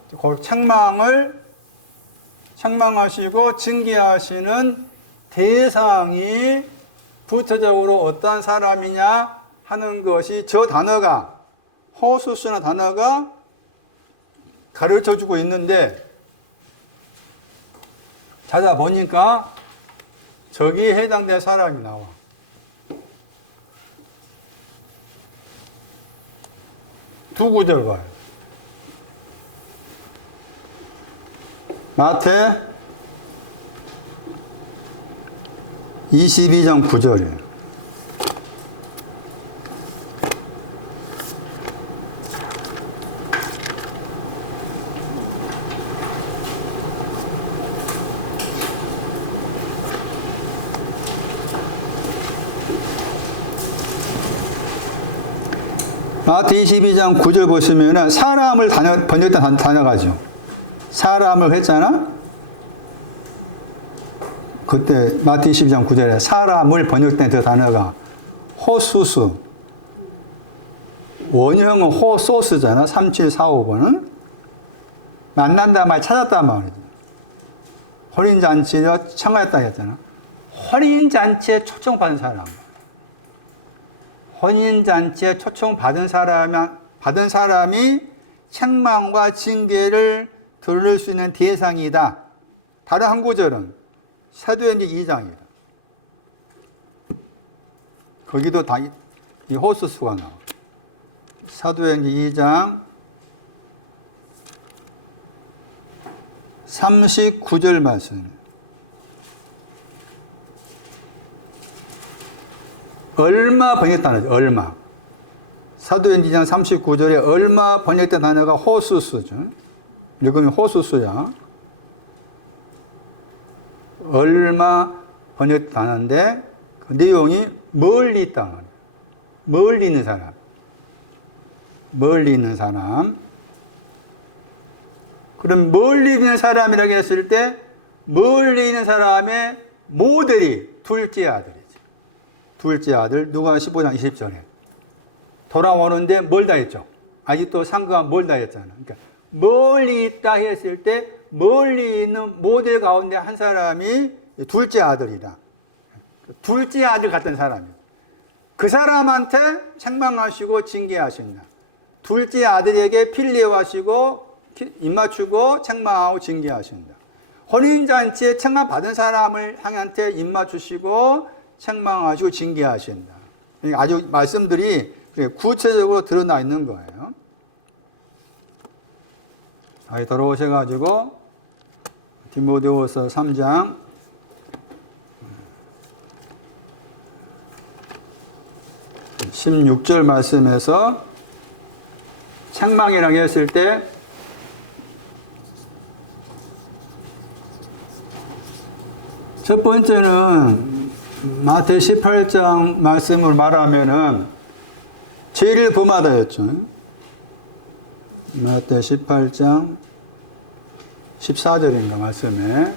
책망하시고 징계하시는 대상이 구체적으로 어떤 사람이냐 하는 것이 저 단어가, 호수스나 단어가 가르쳐 주고 있는데, 찾아보니까 저기에 해당된 사람이 나와. 두 구절 봐요. 마태 22장 9절이에요. 마태 22장 9절 보시면은 사람을 번역된 단어가죠. 사람을 했잖아? 그때 마태 22장 9절에 사람을 번역된 그 단어가 호수스. 원형은 호소스잖아. 3745번은. 만난다 말 찾았다 말이죠. 혼인잔치에 청하였다 했잖아. 혼인잔치에 초청받은 사람. 혼인잔치에 초청받은 사람이 책망과 징계를 들을 수 있는 대상이다. 다른 한 구절은 사도행전 2장이다. 거기도 다 이 호수수가 나와. 사도행전 2장 39절 말씀. 얼마 번역된 단어죠. 얼마. 사도행전 2장 39절에 얼마 번역된 단어가 호수수죠. 읽으면 호수수야. 얼마 번역된 단어인데 그 내용이 멀리 있다 말이야. 멀리 있는 사람. 멀리 있는 사람. 그럼 멀리 있는 사람이라고 했을 때 멀리 있는 사람의 모델이 둘째 아들이지. 둘째 아들 누가 15장 20절에 돌아오는데 멀다 했죠. 아직도 상가가 멀다 했잖아. 그러니까 멀리 있다 했을 때 멀리 있는 모델 가운데 한 사람이 둘째 아들이다. 둘째 아들 같은 사람이에요. 그 사람한테 책망하시고 징계하신다. 둘째 아들에게 필레오하시고 입맞추고 책망하고 징계하신다. 혼인잔치에 책망받은 사람을 향한테 입맞추시고 책망하시고 징계하신다. 아주 말씀들이 구체적으로 드러나 있는 거예요. 다시 돌아오셔가지고 디모데후서 3장 16절 말씀에서 책망이라고 했을 때 첫 번째는 마태 18장 말씀을 말하면은 죄를 범하다였죠. 마태 18장 14절인가 말씀에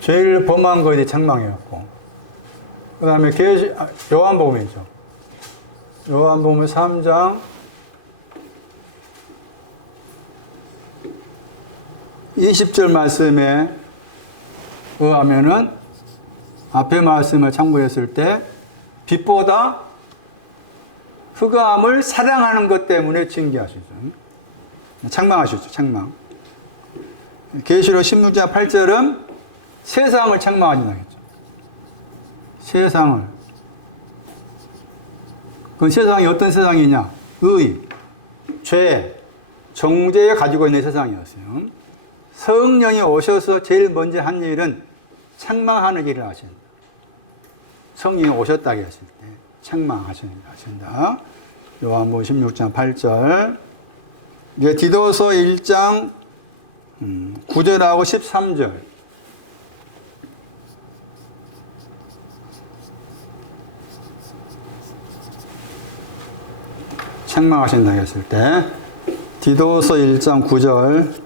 죄를 범한 것이 책망이었고, 그 다음에 요한복음이죠. 요한복음 3장 20절 말씀에 의하면은 앞에 말씀을 참고했을 때 빛보다 흑암을 사랑하는 것 때문에 징계하시죠. 책망하시죠. 책망. 계시록 16장 8절은 세상을 책망하신다 했죠. 세상을. 그 세상이 어떤 세상이냐? 의, 죄, 정죄에 가지고 있는 세상이었어요. 성령이 오셔서 제일 먼저 한 일은 책망하는 일을 하신다. 성령이 오셨다고 했을 때 책망하시는 일을 하신다. 요한복음 16장 8절. 이제 디도서 1장 9절하고 13절. 책망하신다 했을 때 디도서 1장 9절.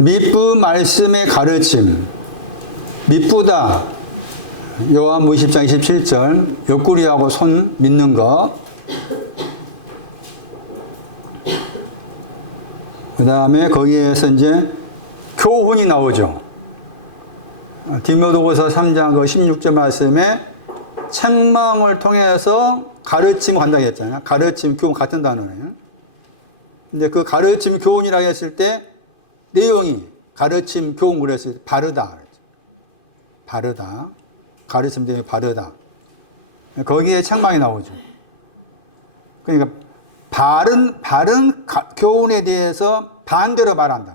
미쁘 말씀의 가르침, 미쁘다. 요한복음 20장 27절. 옆구리하고 손 믿는 거. 그 다음에 거기에서 이제 교훈이 나오죠. 디모데후서 3장 그 16절 말씀에 책망을 통해서 가르침 간다고 했잖아요. 가르침, 교훈 같은 단어예요. 근데 그 가르침, 교훈이라고 했을 때 내용이 가르침, 교훈 그랬을 때 바르다. 바르다. 가르침 내용이 바르다. 거기에 책망이 나오죠. 그러니까 바른 교훈에 대해서 반대로 말한다.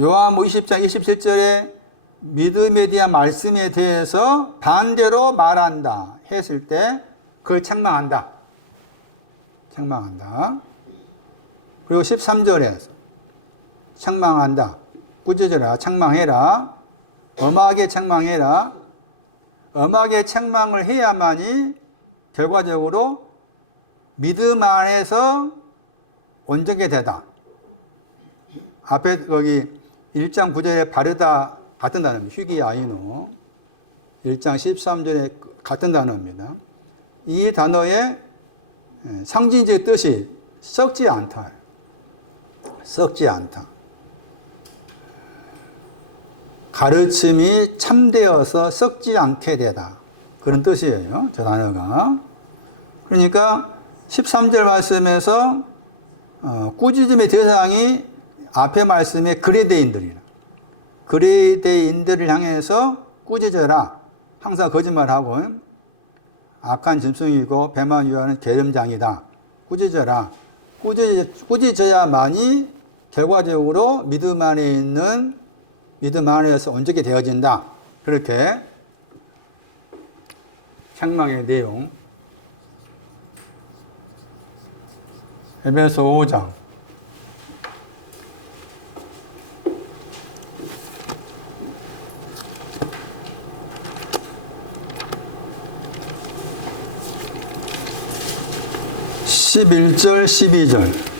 요한복음 20장 27절에 믿음에 대한 말씀에 대해서 반대로 말한다 했을 때 그걸 책망한다. 책망한다. 그리고 13절에서 책망한다. 꾸짖어라. 책망해라. 엄하게 책망해라. 엄하게 책망을 해야만이 결과적으로 믿음 안에서 온전하게 되다. 앞에 거기 1장 9절에 바르다 같은 단어입니다. 휴기아이노. 1장 13절에 같은 단어입니다. 이 단어의 상징적 뜻이 썩지 않다. 썩지 않다. 가르침이 참되어서 썩지 않게 되다. 그런 뜻이에요. 저 단어가. 그러니까 13절 말씀에서 꾸짖음의 대상이 앞에 말씀에 그레데인들이라. 그레데인들을 향해서 꾸짖어라. 항상 거짓말하고 악한 짐승이고 배만 위하는 게으름장이다. 꾸짖어라. 꾸짖어야만이 결과적으로 믿음 안에 있는 믿음 안에서 온전히 되어진다. 그렇게 책망의 내용. 에베소 5장. (11절) (12절)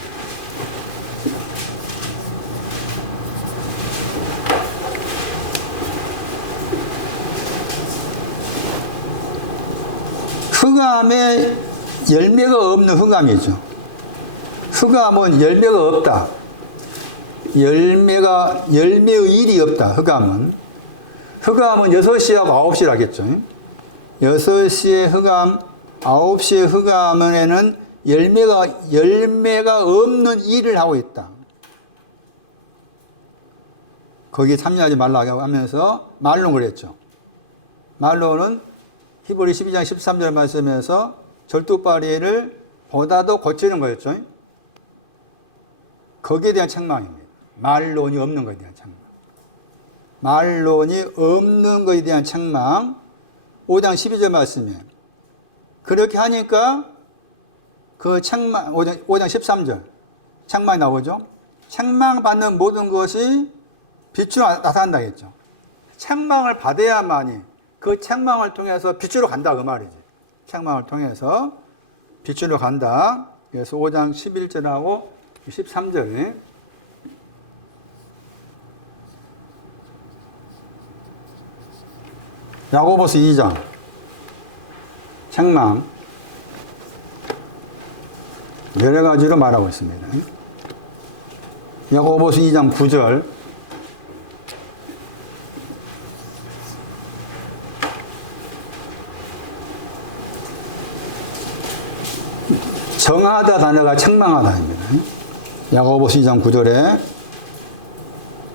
흑암에 열매가 없는 흑암이죠. 흑암은 열매가 없다. 열매의 일이 없다. 흑암은 6시하고 9시를 하겠죠. 6시의 흑암, 9시의 흑암에는 열매가 없는 일을 하고 있다. 거기에 참여하지 말라고 하면서 말로 그랬죠. 말로는 히브리 12장 13절 말씀에서 절두파리를 보다도 고치는 거였죠. 거기에 대한 책망입니다. 말론이 없는 것에 대한 책망. 말론이 없는 것에 대한 책망. 5장 12절 말씀에 그렇게 하니까 그 책망, 5장 13절 책망이 나오죠. 책망받는 모든 것이 빛으로 나타난다 했죠. 책망을 받아야만이 그 책망을 통해서 빛으로 간다 그 말이지. 책망을 통해서 빛으로 간다. 그래서 5장 11절하고 13절. 야고보서 2장 책망. 여러 가지로 말하고 있습니다. 야고보서 2장 9절. 정하다 단어가 책망하다입니다. 야고보서 2장 9절에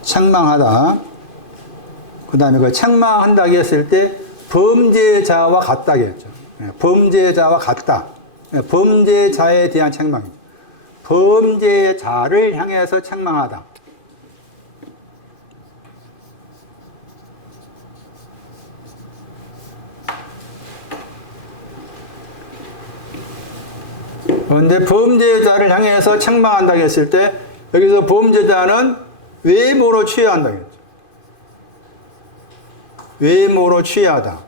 책망하다. 그 다음에 그 책망한다고 했을 때 범죄자와 같다고 했죠. 범죄자와 같다. 범죄자에 대한 책망입니다. 범죄자를 향해서 책망하다. 그런데 범죄자를 향해서 책망한다고 했을 때 여기서 범죄자는 외모로 취한다고 했죠. 외모로 취하다.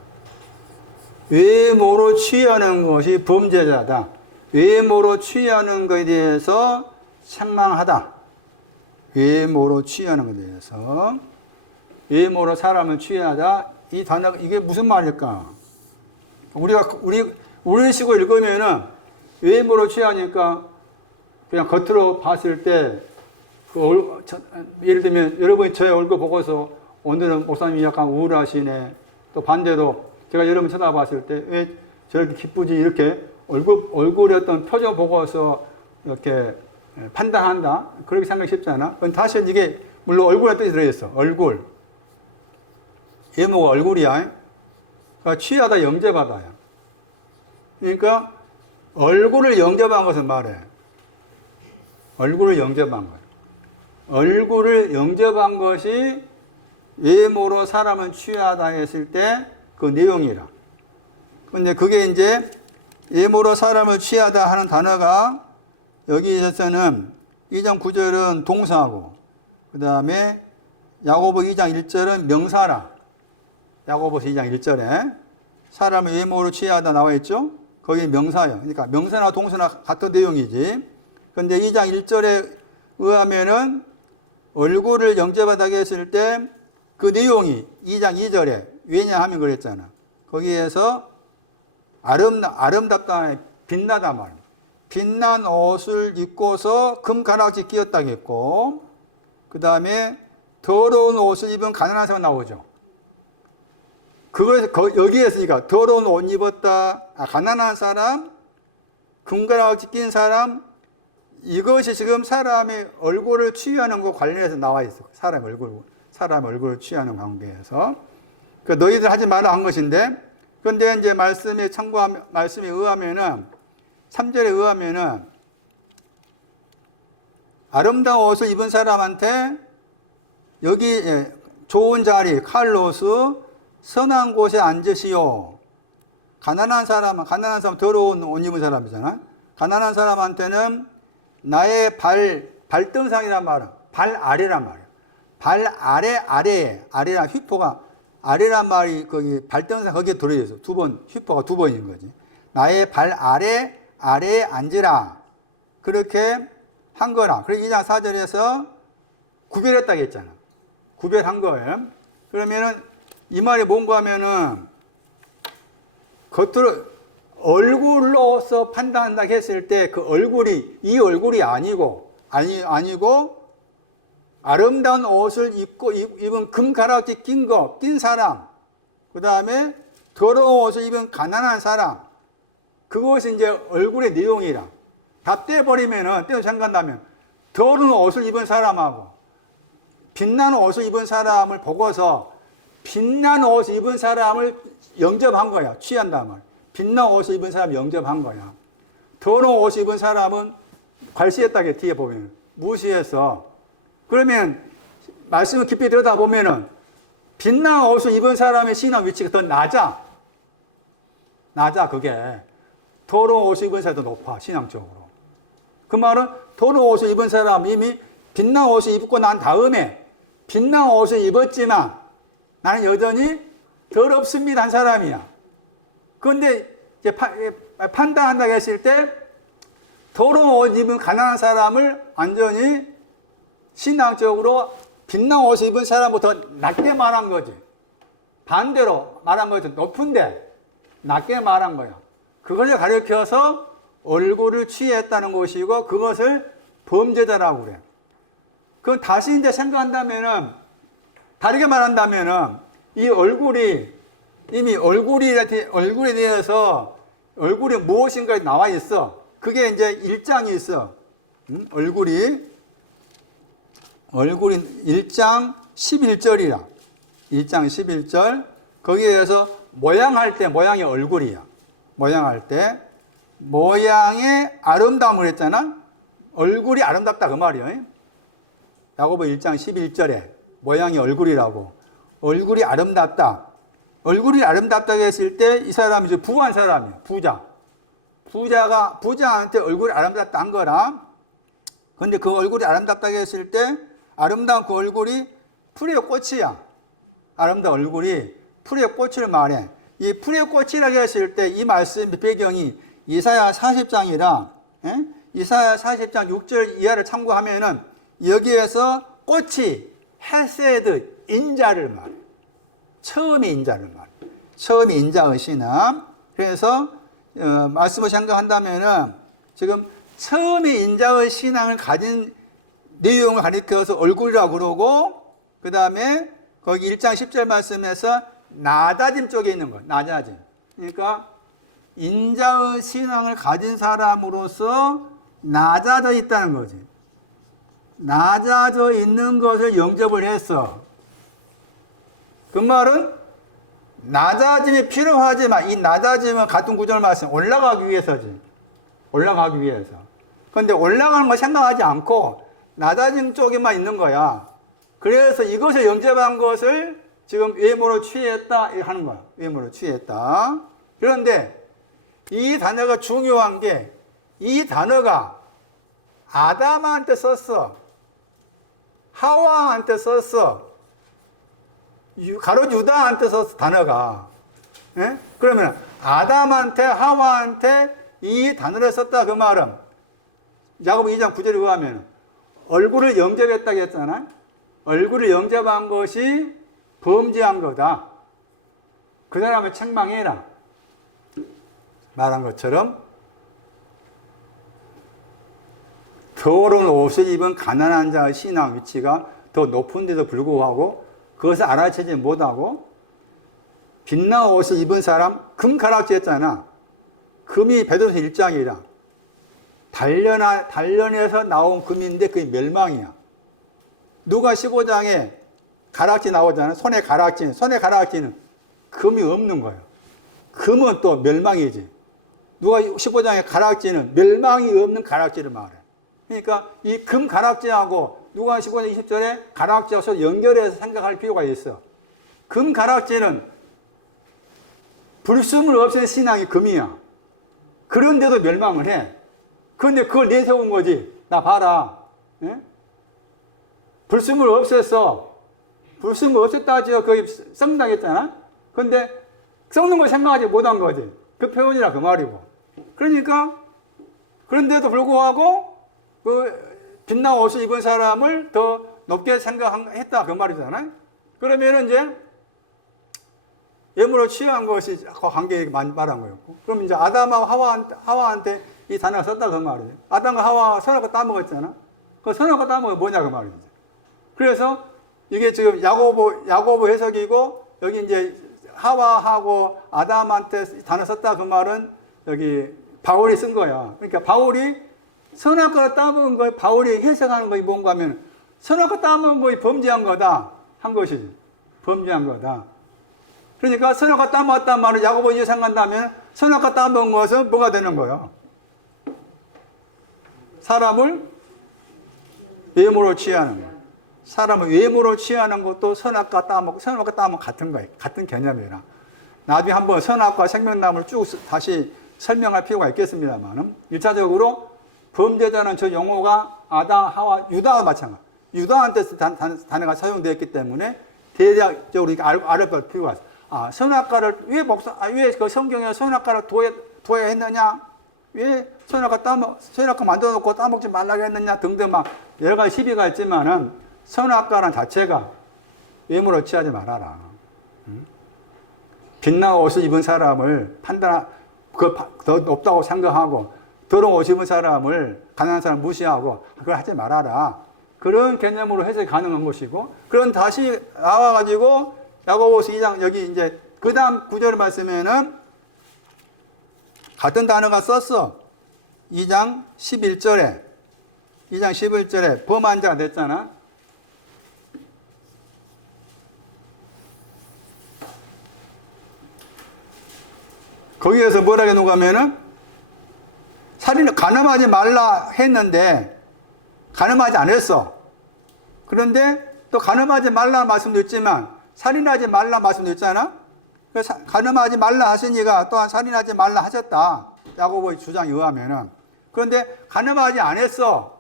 외모로 취하는 것이 범죄자다. 외모로 취하는 것에 대해서 책망하다. 외모로 취하는 것에 대해서 외모로 사람을 취하다. 이 단어가 이게 무슨 말일까? 우리 식으로 읽으면은 외모로 취하니까 그냥 겉으로 봤을 때 예를 들면 여러분이 저의 얼굴 보고서 오늘은 목사님이 약간 우울하시네. 또 반대로 제가 여러분 쳐다봤을 때 왜 저렇게 기쁘지 이렇게 얼굴의 어떤 표정 보고서 이렇게 판단한다. 그렇게 생각이 쉽지 않아? 그건 사실 이게 물론 얼굴에 뜻이 들어있어. 얼굴. 외모가 얼굴이야. 그러니까 취하다 영접하다야. 그러니까 얼굴을 영접한 것을 말해. 얼굴을 영접한 거야. 얼굴을 영접한 것이 외모로 사람을 취하다 했을 때 그 내용이라. 근데 그게 이제 외모로 사람을 취하다 하는 단어가 여기에서는 2장 9절은 동사고, 그 다음에 야고보 2장 1절은 명사라. 야고보서 2장 1절에 사람을 외모로 취하다 나와 있죠? 거기 명사예요. 그러니까 명사나 동사나 같은 내용이지. 근데 2장 1절에 의하면은 얼굴을 영접하다고 했을 때 그 내용이 2장 2절에 왜냐하면 그랬잖아. 거기에서 아름답다, 빛나다 말입니다. 빛난 옷을 입고서 금가락지 끼었다고 했고, 그 다음에 더러운 옷을 입은 가난한 사람 나오죠. 여기에 있으니까 더러운 옷 입었다, 가난한 사람, 금가락지 낀 사람, 이것이 지금 사람의 얼굴을 취하는 것 관련해서 나와 있어. 사람 얼굴을 취하는 관계에서. 그 너희들 하지 말라 한 것인데, 그런데 이제 말씀에 의하면은, 3절에 의하면은, 아름다운 옷을 입은 사람한테 여기 좋은 자리, 칼로스, 선한 곳에 앉으시오. 가난한 사람, 더러운 옷 입은 사람이잖아. 가난한 사람한테는 나의 발등상이란 말은 발 아래란 말이야. 발 아래란 휘포가 아래란 말이 거기 발등상 거기에 들어있어. 휘포가 2번인 거지. 나의 발 아래에 앉으라. 그렇게 한 거라. 그래서 2장 4절에서 구별했다고 했잖아. 구별한 거예요. 그러면은 이 말이 뭔가 하면은 겉으로 얼굴로서 판단한다고 했을 때 그 얼굴이 이 얼굴이 아니고 아름다운 옷을 입은 금가락지 낀 사람, 그 다음에 더러운 옷을 입은 가난한 사람, 그것이 이제 얼굴의 내용이라. 다 떼버리면은, 잠간다면, 더러운 옷을 입은 사람하고, 빛나는 옷을 입은 사람을 보고서, 빛나는 옷을 입은 사람을 영접한 거야. 취한단 말이야. 빛나는 옷을 입은 사람 영접한 거야. 더러운 옷을 입은 사람은 괄시했다게 뒤에 보면. 무시해서. 그러면, 말씀을 깊이 들여다보면은, 빛나는 옷을 입은 사람의 신앙 위치가 더 낮아. 그게. 더러운 옷을 입은 사람이 더 높아, 신앙적으로. 그 말은 더러운 옷을 입은 사람 이미 빛난 옷을 입고 난 다음에 빛난 옷을 입었지만 나는 여전히 더럽습니다 한 사람이야. 그런데 이제 판단한다고 했을 때 더러운 옷 입은 가난한 사람을 완전히 신앙적으로 빛난 옷을 입은 사람보다 더 낮게 말한 거지. 반대로 말한 거지. 높은데 낮게 말한 거야. 그걸 가르쳐서 얼굴을 취했다는 것이고 그것을 범죄자라고 그래. 그건 다시 이제 생각한다면은 다르게 말한다면은 이 얼굴이 이미 얼굴에 대해서 얼굴이 무엇인가 나와 있어. 그게 이제 일장이 있어. 얼굴이 1장 11절이야. 1장 11절. 거기에서 모양할 때 모양이 얼굴이야. 모양할 때 모양의 아름다움을 했잖아. 얼굴이 아름답다 그 말이야. 야고보 1장 11절에 모양이 얼굴이라고. 얼굴이 아름답다. 얼굴이 아름답다고 했을 때 이 사람이 이제 부한 사람이야. 부자한테 얼굴이 아름답다 한 거라. 근데 그 얼굴이 아름답다고 했을 때 아름다운 그 얼굴이 풀의 꽃이야. 아름다운 얼굴이 풀의 꽃을 말해. 이 풀의 꽃이라고 했을 때 이 말씀 배경이 이사야 40장이라 이사야 40장 6절 이하를 참고하면은 여기에서 꽃이 헤세드 인자를 말해. 처음의 인자를 말해. 처음의 인자의 신앙. 그래서 말씀을 생각한다면은 지금 처음의 인자의 신앙을 가진 내용을 가리켜서 얼굴이라고 그러고 그 다음에 거기 1장 10절 말씀에서 낮아짐 쪽에 있는 거예요. 낮아짐. 그러니까 인자의 신앙을 가진 사람으로서 낮아져 있다는 거지. 낮아져 있는 것을 영접을 했어. 그 말은 낮아짐이 필요하지만 이 낮아짐은 같은 구절 말씀 올라가기 위해서지. 올라가기 위해서. 그런데 올라가는 거 생각하지 않고 낮아짐 쪽에만 있는 거야. 그래서 이것을 영접한 것을 지금 외모로 취했다 하는 거야. 외모로 취했다. 그런데 이 단어가 중요한 게 이 단어가 아담한테 썼어. 하와한테 썼어. 가로 유다한테 썼어. 단어가. 예? 그러면 아담한테 하와한테 이 단어를 썼다 그 말은 야고보 2장 9절에 의하면 얼굴을 영접했다고 했잖아. 얼굴을 영접한 것이 범죄한 거다. 그 사람을 책망해라. 말한 것처럼 더러운 옷을 입은 가난한 자의 신앙 위치가 더 높은데도 불구하고 그것을 알아채지 못하고 빛나는 옷을 입은 사람 금가락지 했잖아. 금이 베드로서 1장이라 단련에서 나온 금인데 그게 멸망이야. 누가 15장에 가락지 나오잖아. 손에 가락지는 금이 없는 거예요. 금은 또 멸망이지. 누가 15장에 가락지는 멸망이 없는 가락지를 말해. 그러니까 이 금 가락지하고 누가 15장 20절에 가락지하고 연결해서 생각할 필요가 있어. 금 가락지는 불순물 없애는 신앙이 금이야. 그런데도 멸망을 해. 그런데 그걸 내세운 거지. 나 봐라. 예? 불순물 없앴어. 불순물 없앴다 하지요. 거기 썩당했잖아. 그런데 썩는 걸 생각하지 못한 거지. 그 표현이라 그 말이고. 그러니까 그런데도 불구하고 그 빛나는 옷을 입은 사람을 더 높게 생각했다 그 말이잖아요. 그러면은 이제 예물로 취한 것이 관계에 말한 거였고. 그럼 이제 아담하고 하와한테 이 단어가 썼다 그 말이에요. 아담과 하와 선악과 따먹었잖아. 그 선악과 따먹은 뭐냐 그 말이죠. 그래서 이게 지금 야고보 해석이고 여기 이제 하와하고 아담한테 단어 썼다 그 말은 여기 바울이 쓴 거야. 그러니까 바울이 선악과를 따먹은 거 바울이 해석하는 것이 뭔가 하면 선악과 따먹은 것이 범죄한 거다 한 것이지. 범죄한 거다. 그러니까 선악과 따먹었단 말을 야고보 이제 생각한다면 선악과 따먹은 것은 뭐가 되는 거예요? 사람을 외모로 취하는 거. 사람을 외모로 취하는 것도 선악과 따먹 같은 거예요. 같은 개념이라. 나중에 한번 선악과 생명나무를 쭉 다시 설명할 필요가 있겠습니다만 1차적으로 범죄자는 저 용어가 아담, 하와, 유다와 마찬가지. 유다한테 단어가 사용되었기 때문에 대략적으로 알아볼 필요가 있어요. 아, 선악과를 왜 그 성경에 선악과를 둬야 했느냐? 왜 선악과 만들어 놓고 따먹지 말라고 했느냐? 등등 막 여러 가지 시비가 있지만은 선악과란 자체가 외모로 취하지 말아라. 빛나는 옷을 입은 사람을 더 높다고 생각하고 더러운 옷 입은 사람을, 가난한 사람 무시하고, 그걸 하지 말아라. 그런 개념으로 해석이 가능한 것이고, 그런 다시 나와가지고, 야고보서 2장, 여기 이제, 그 다음 구절 말씀에는, 같은 단어가 썼어. 2장 11절에 범한 자가 됐잖아. 거기에서 뭐라고 해놓고 하면은, 간음하지 말라 했는데, 간음하지 않았어. 그런데 또 간음하지 말라 말씀도 있지만, 살인하지 말라 말씀도 있잖아. 간음하지 말라 하시니가 또한 살인하지 말라 하셨다. 야고보의 주장에 의하면은. 그런데 간음하지 않았어.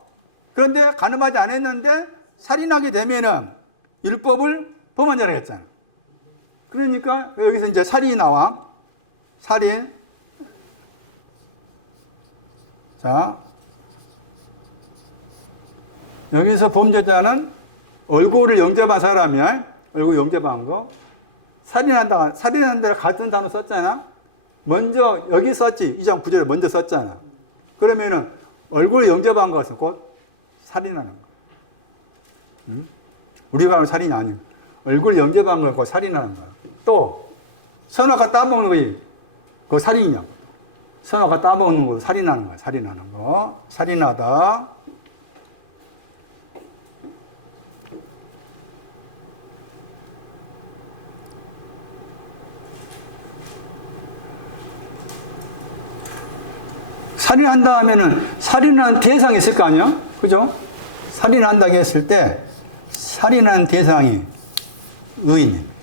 그런데 간음하지 않았는데 살인하게 되면은 율법을 범한 자라 했잖아. 그러니까 여기서 이제 살인이 나와. 살인. 자, 여기서 범죄자는 얼굴을 영접한 사람이야. 얼굴 영접한 거. 살인한다 같은 단어 썼잖아. 먼저 여기 썼지. 2장 9절에 먼저 썼잖아. 그러면은 얼굴을 영접한 것은 곧 살인하는 거. 응? 우리가 하는 살인이 아니고 얼굴 영접한 걸 곧 살인하는 거야. 또 선악과 따먹는 거지. 그거 살인이냐. 선악과 따먹는 거 살인하는 거야. 살인하는 거. 살인하다. 살인한다 하면은 살인하는 대상이 있을 거 아니야? 그죠? 살인한다고 했을 때 살인하는 대상이 의인입니다.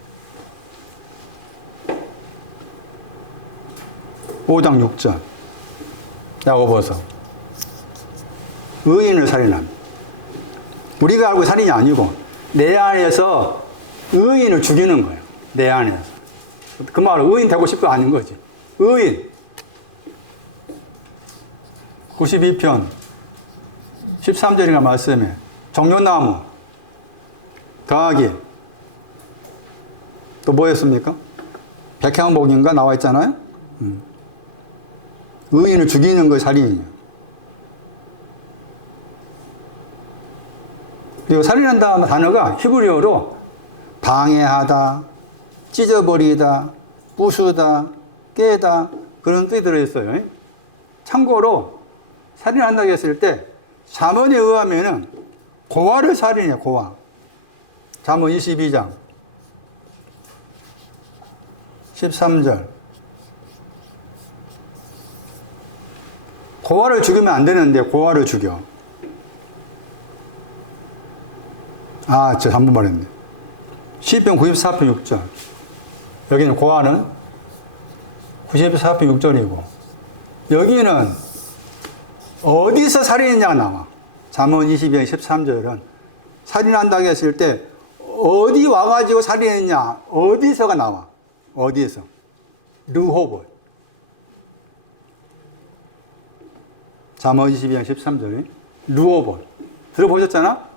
5장 6절 야고보서 의인을 살인합니다. 우리가 알고 살인이 아니고 내 안에서 의인을 죽이는 거예요. 내 안에서. 그 말은 의인 되고 싶고 아닌 거지. 의인 92편 13절인가 말씀에 정료나무 더하기 또 뭐였습니까? 백향목인가 나와 있잖아요. 의인을 죽이는 거 살인이에요. 그리고 살인한다는 단어가 히브리어로 방해하다, 찢어버리다, 부수다, 깨다 그런 뜻이 들어있어요. 참고로 살인한다고 했을 때 잠언에 의하면은 고아를 살인해요. 고아. 잠언 22장 13절 고아를 죽이면 안 되는데 고아를 죽여. 저 한 번 말했네. 시편 94편 6절 여기는 고아는 94편 6절이고 여기는 어디서 살인했냐가 나와. 잠언 22장 13절은 살인한다고 했을 때 어디 와가지고 살인했냐 어디서가 나와. 어디에서? 르호봇. 잠언 22장 13절에 르호봇. 들어보셨잖아?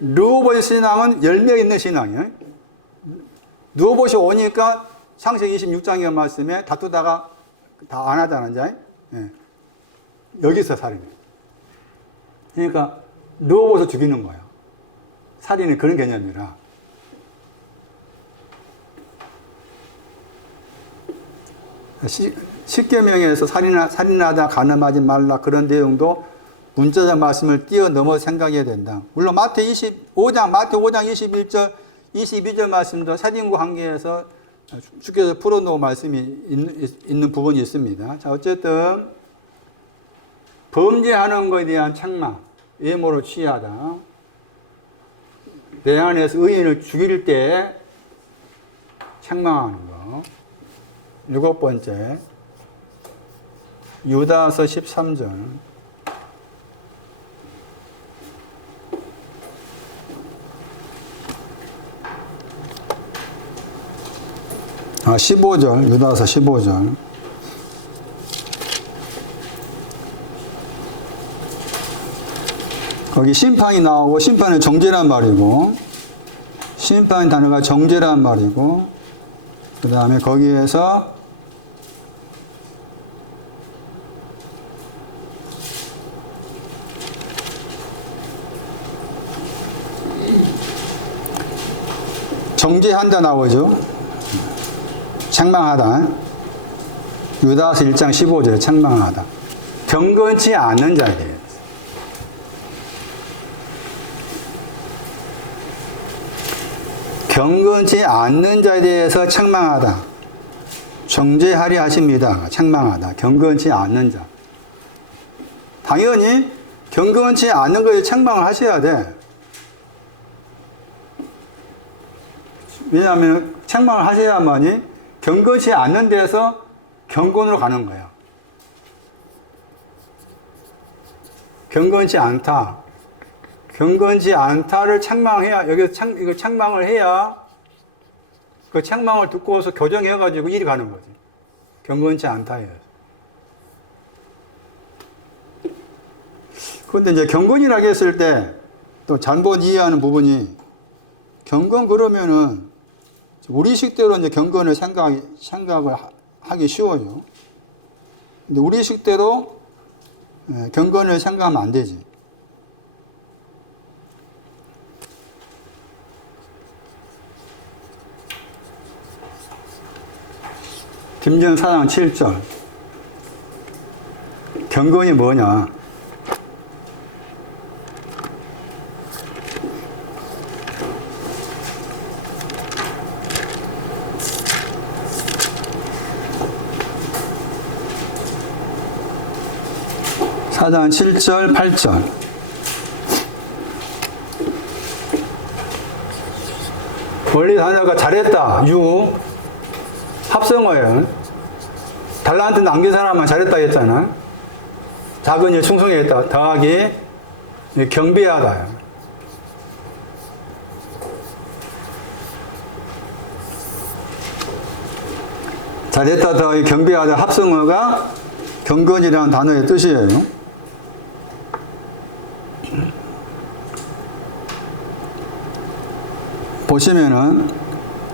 르호봇의 신앙은 열매 있는 신앙이에요. 르호봇이 오니까 창세기 26장의 말씀에 다투다가 다 안 하자는 자. 예. 여기서 살인해. 그러니까 르호봇을 죽이는 거야. 살인은 그런 개념이라. 십계명에서 살인하다 간음하지 말라 그런 내용도 문자적 말씀을 뛰어넘어 생각해야 된다. 물론 마태 5장 21절 22절 말씀도 살인과 관계해서 주께서 풀어놓은 말씀이 있는 부분이 있습니다. 자, 어쨌든 범죄하는 것에 대한 책망, 외모를 취하다. 내 안에서 의인을 죽일 때 책망하는 거. 7번째, 유다서 13절. 아, 15절, 유다서 15절. 거기 심판이 나오고, 심판은 정죄란 말이고, 심판 단어가 정죄란 말이고, 그 다음에 거기에서 정죄한다 나오죠. 책망하다. 유다서 1장 15절 책망하다. 경건치 않는 자에 대해서. 경건치 않는 자에 대해서 책망하다. 정죄하려 하십니다. 책망하다. 경건치 않는 자. 당연히 경건치 않는 것에 책망을 하셔야 돼. 왜냐하면 책망을 하셔야만이 경건치 않는 데서 경건으로 가는 거야. 경건치 않다. 경건치 않다를 책망해야, 여기서 이거 책망을 해야 그 책망을 듣고서 교정해가지고 일이 가는 거지. 경건치 않다예요. 그런데 이제 경건이라고 했을 때 또 잘못 이해하는 부분이 경건 그러면은 우리식대로 이제 경건을 생각을 하기 쉬워요. 근데 우리식대로 경건을 생각하면 안 되지. 김전 4장 7절. 경건이 뭐냐? 사장 7절, 8절. 원리 단어가 잘했다, 유. 합성어예요. 달란트 남긴 사람만 잘했다 했잖아. 작은 일 충성했다. 더하기 경배하다. 잘했다 더하기 경배하다 합성어가 경건이라는 단어의 뜻이에요. 보시면은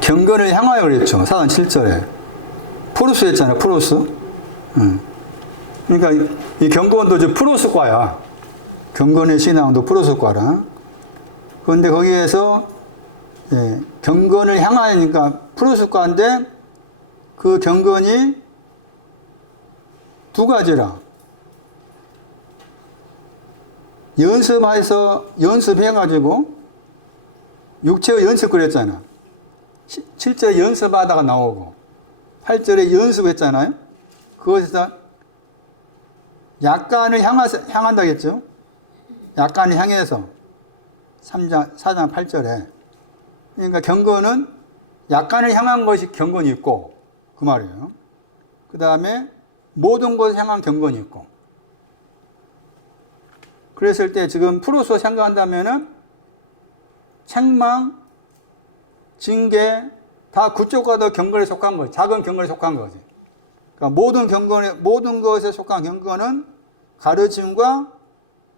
경건을 향하여 그랬죠. 사단 7절에. 프루스 했잖아요. 프루스. 그러니까 이 경건도 저 프루스과야. 경건의 신앙도 프루스과라. 그런데 거기에서 경건을 향하니까 프루스과인데 그 경건이 두 가지라. 연습해가지고 육체의 연습 그랬잖아. 7절에 연습하다가 나오고 8절에 연습했잖아요. 그것에서 약간을 향한다 했죠. 약간을 향해서 4장 8절에. 그러니까 경건은 약간을 향한 것이 경건이 있고 그 말이에요. 그 다음에 모든 것을 향한 경건이 있고. 그랬을 때 지금 프로서 생각한다면은 책망, 징계 다 그쪽과 더 경건에 속한 거지. 작은 경건에 속한 거지. 그러니까 모든 것에 속한 경건은 가르침과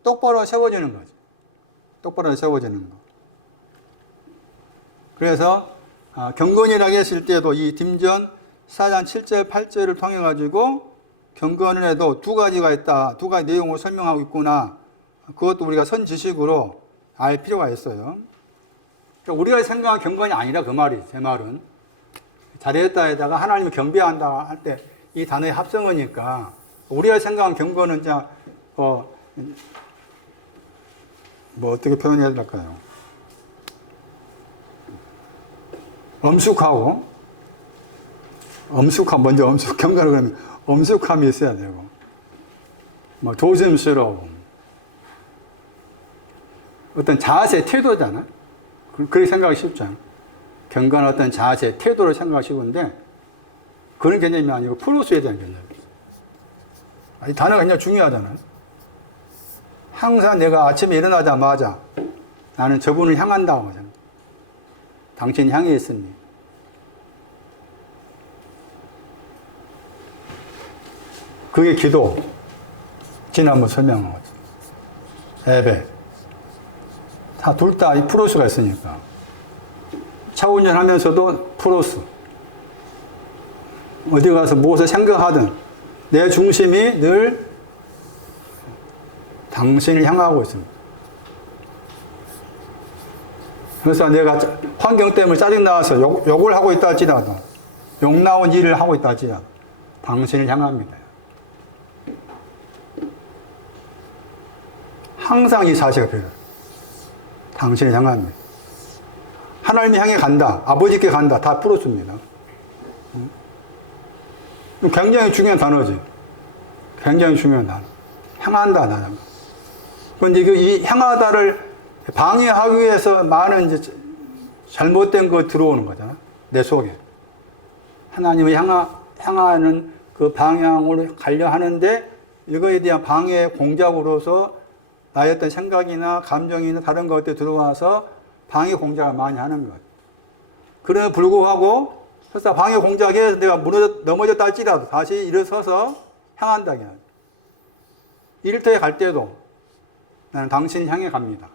똑바로 세워지는 거지. 똑바로 세워지는 거. 그래서 경건이라고 했을 때도 이 딤전 4장 7절 8절을 통해 가지고 경건을 해도 두 가지가 있다. 두 가지 내용을 설명하고 있구나. 그것도 우리가 선지식으로 알 필요가 있어요. 그러니까 우리가 생각한 경건이 아니라 그 말이에요. 제 말은. 잘했다에다가 하나님을 경배한다 할 때 이 단어의 합성어니까 우리가 생각한 경건은 뭐 어떻게 표현해야 될까요? 엄숙하고 먼저 경건을 그러면 엄숙함이 있어야 되고 뭐 조심스러움 어떤 자세, 태도잖아. 그렇게 생각하기 쉽잖아. 경건한 어떤 자세, 태도를 생각하기 쉬운데 그런 개념이 아니고 프로스에 대한 개념이에요. 이 단어가 굉장히 중요하잖아요. 항상 내가 아침에 일어나자마자 나는 저분을 향한다고 하잖아요. 당신이 향해 있으니. 그게 기도. 지난번 설명한 거죠. 예배. 다 둘 다 이 프로스가 있으니까. 차 운전하면서도 프로스. 어디 가서 무엇을 생각하든 내 중심이 늘 당신을 향하고 있습니다. 그래서 내가 환경 때문에 짜증나서 욕을 하고 있다 할지라도, 욕 나온 일을 하고 있다 할지라도 당신을 향합니다. 항상 이 사실이 필요해요. 당신을 향합니다. 하나님이 향해 간다, 아버지께 간다, 다 풀어줍니다. 굉장히 중요한 단어지. 굉장히 중요한 단어. 향한다, 나는. 그런데 이 향하다를 방해하기 위해서 많은 이제 잘못된 거 들어오는 거잖아. 내 속에. 하나님을 향하는 그 방향으로 가려 하는데 이거에 대한 방해 공작으로서 나의 어떤 생각이나 감정이나 다른 것들 들어와서 방해 공작을 많이 하는 거예요. 그럼에도 불구하고 설사 방해 공작에 내가 넘어졌다 할지라도 다시 일어서서 향한다. 일터에 갈 때도 나는 당신을 향해 갑니다.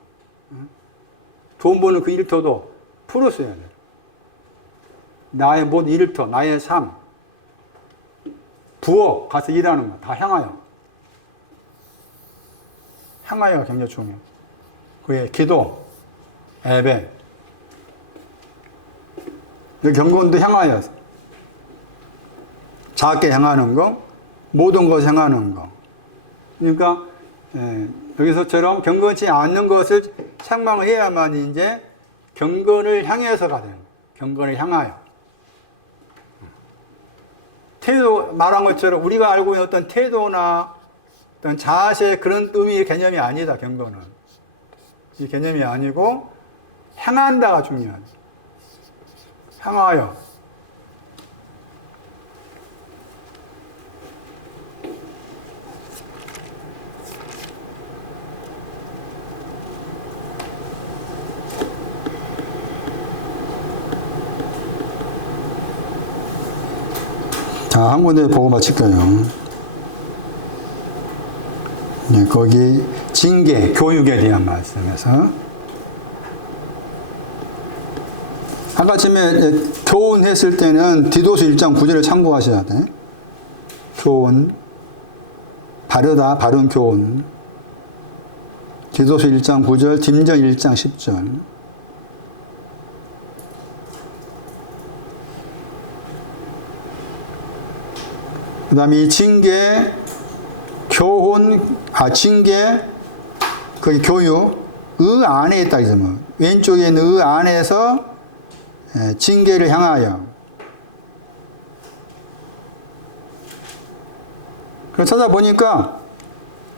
돈 버는 그 일터도 풀었어야 돼. 나의 모든 일터, 나의 삶, 부엌 가서 일하는 거 다 향하여. 향하여가 굉장히 중요해요. 그의 기도, 예배, 경건도 향하여. 작게 향하는 거, 모든 것을 향하는 거. 그러니까 여기서처럼 경건치 않는 것을 책망을 해야만 이제 경건을 향해서 가는 거예요. 경건을 향하여. 태도, 말한 것처럼 우리가 알고 있는 어떤 태도나 어떤 자세 그런 의미의 개념이 아니다, 경건은. 이 개념이 아니고 향한다가 중요하다. 향하여. 자, 한 군데 보고 마칠까요? 네, 거기 징계, 교육에 대한 말씀에서 아까 전에 교훈했을 때는 디도서 1장 9절을 참고하셔야 돼. 교훈, 바르다, 바른 교훈. 디도서 1장 9절, 딤전 1장 10절. 그 다음에 이 징계, 교훈, 징계, 거기 교육, 의 안에 있다. 뭐. 왼쪽에 있는 의 안에서 징계를 향하여. 그래서 찾아보니까,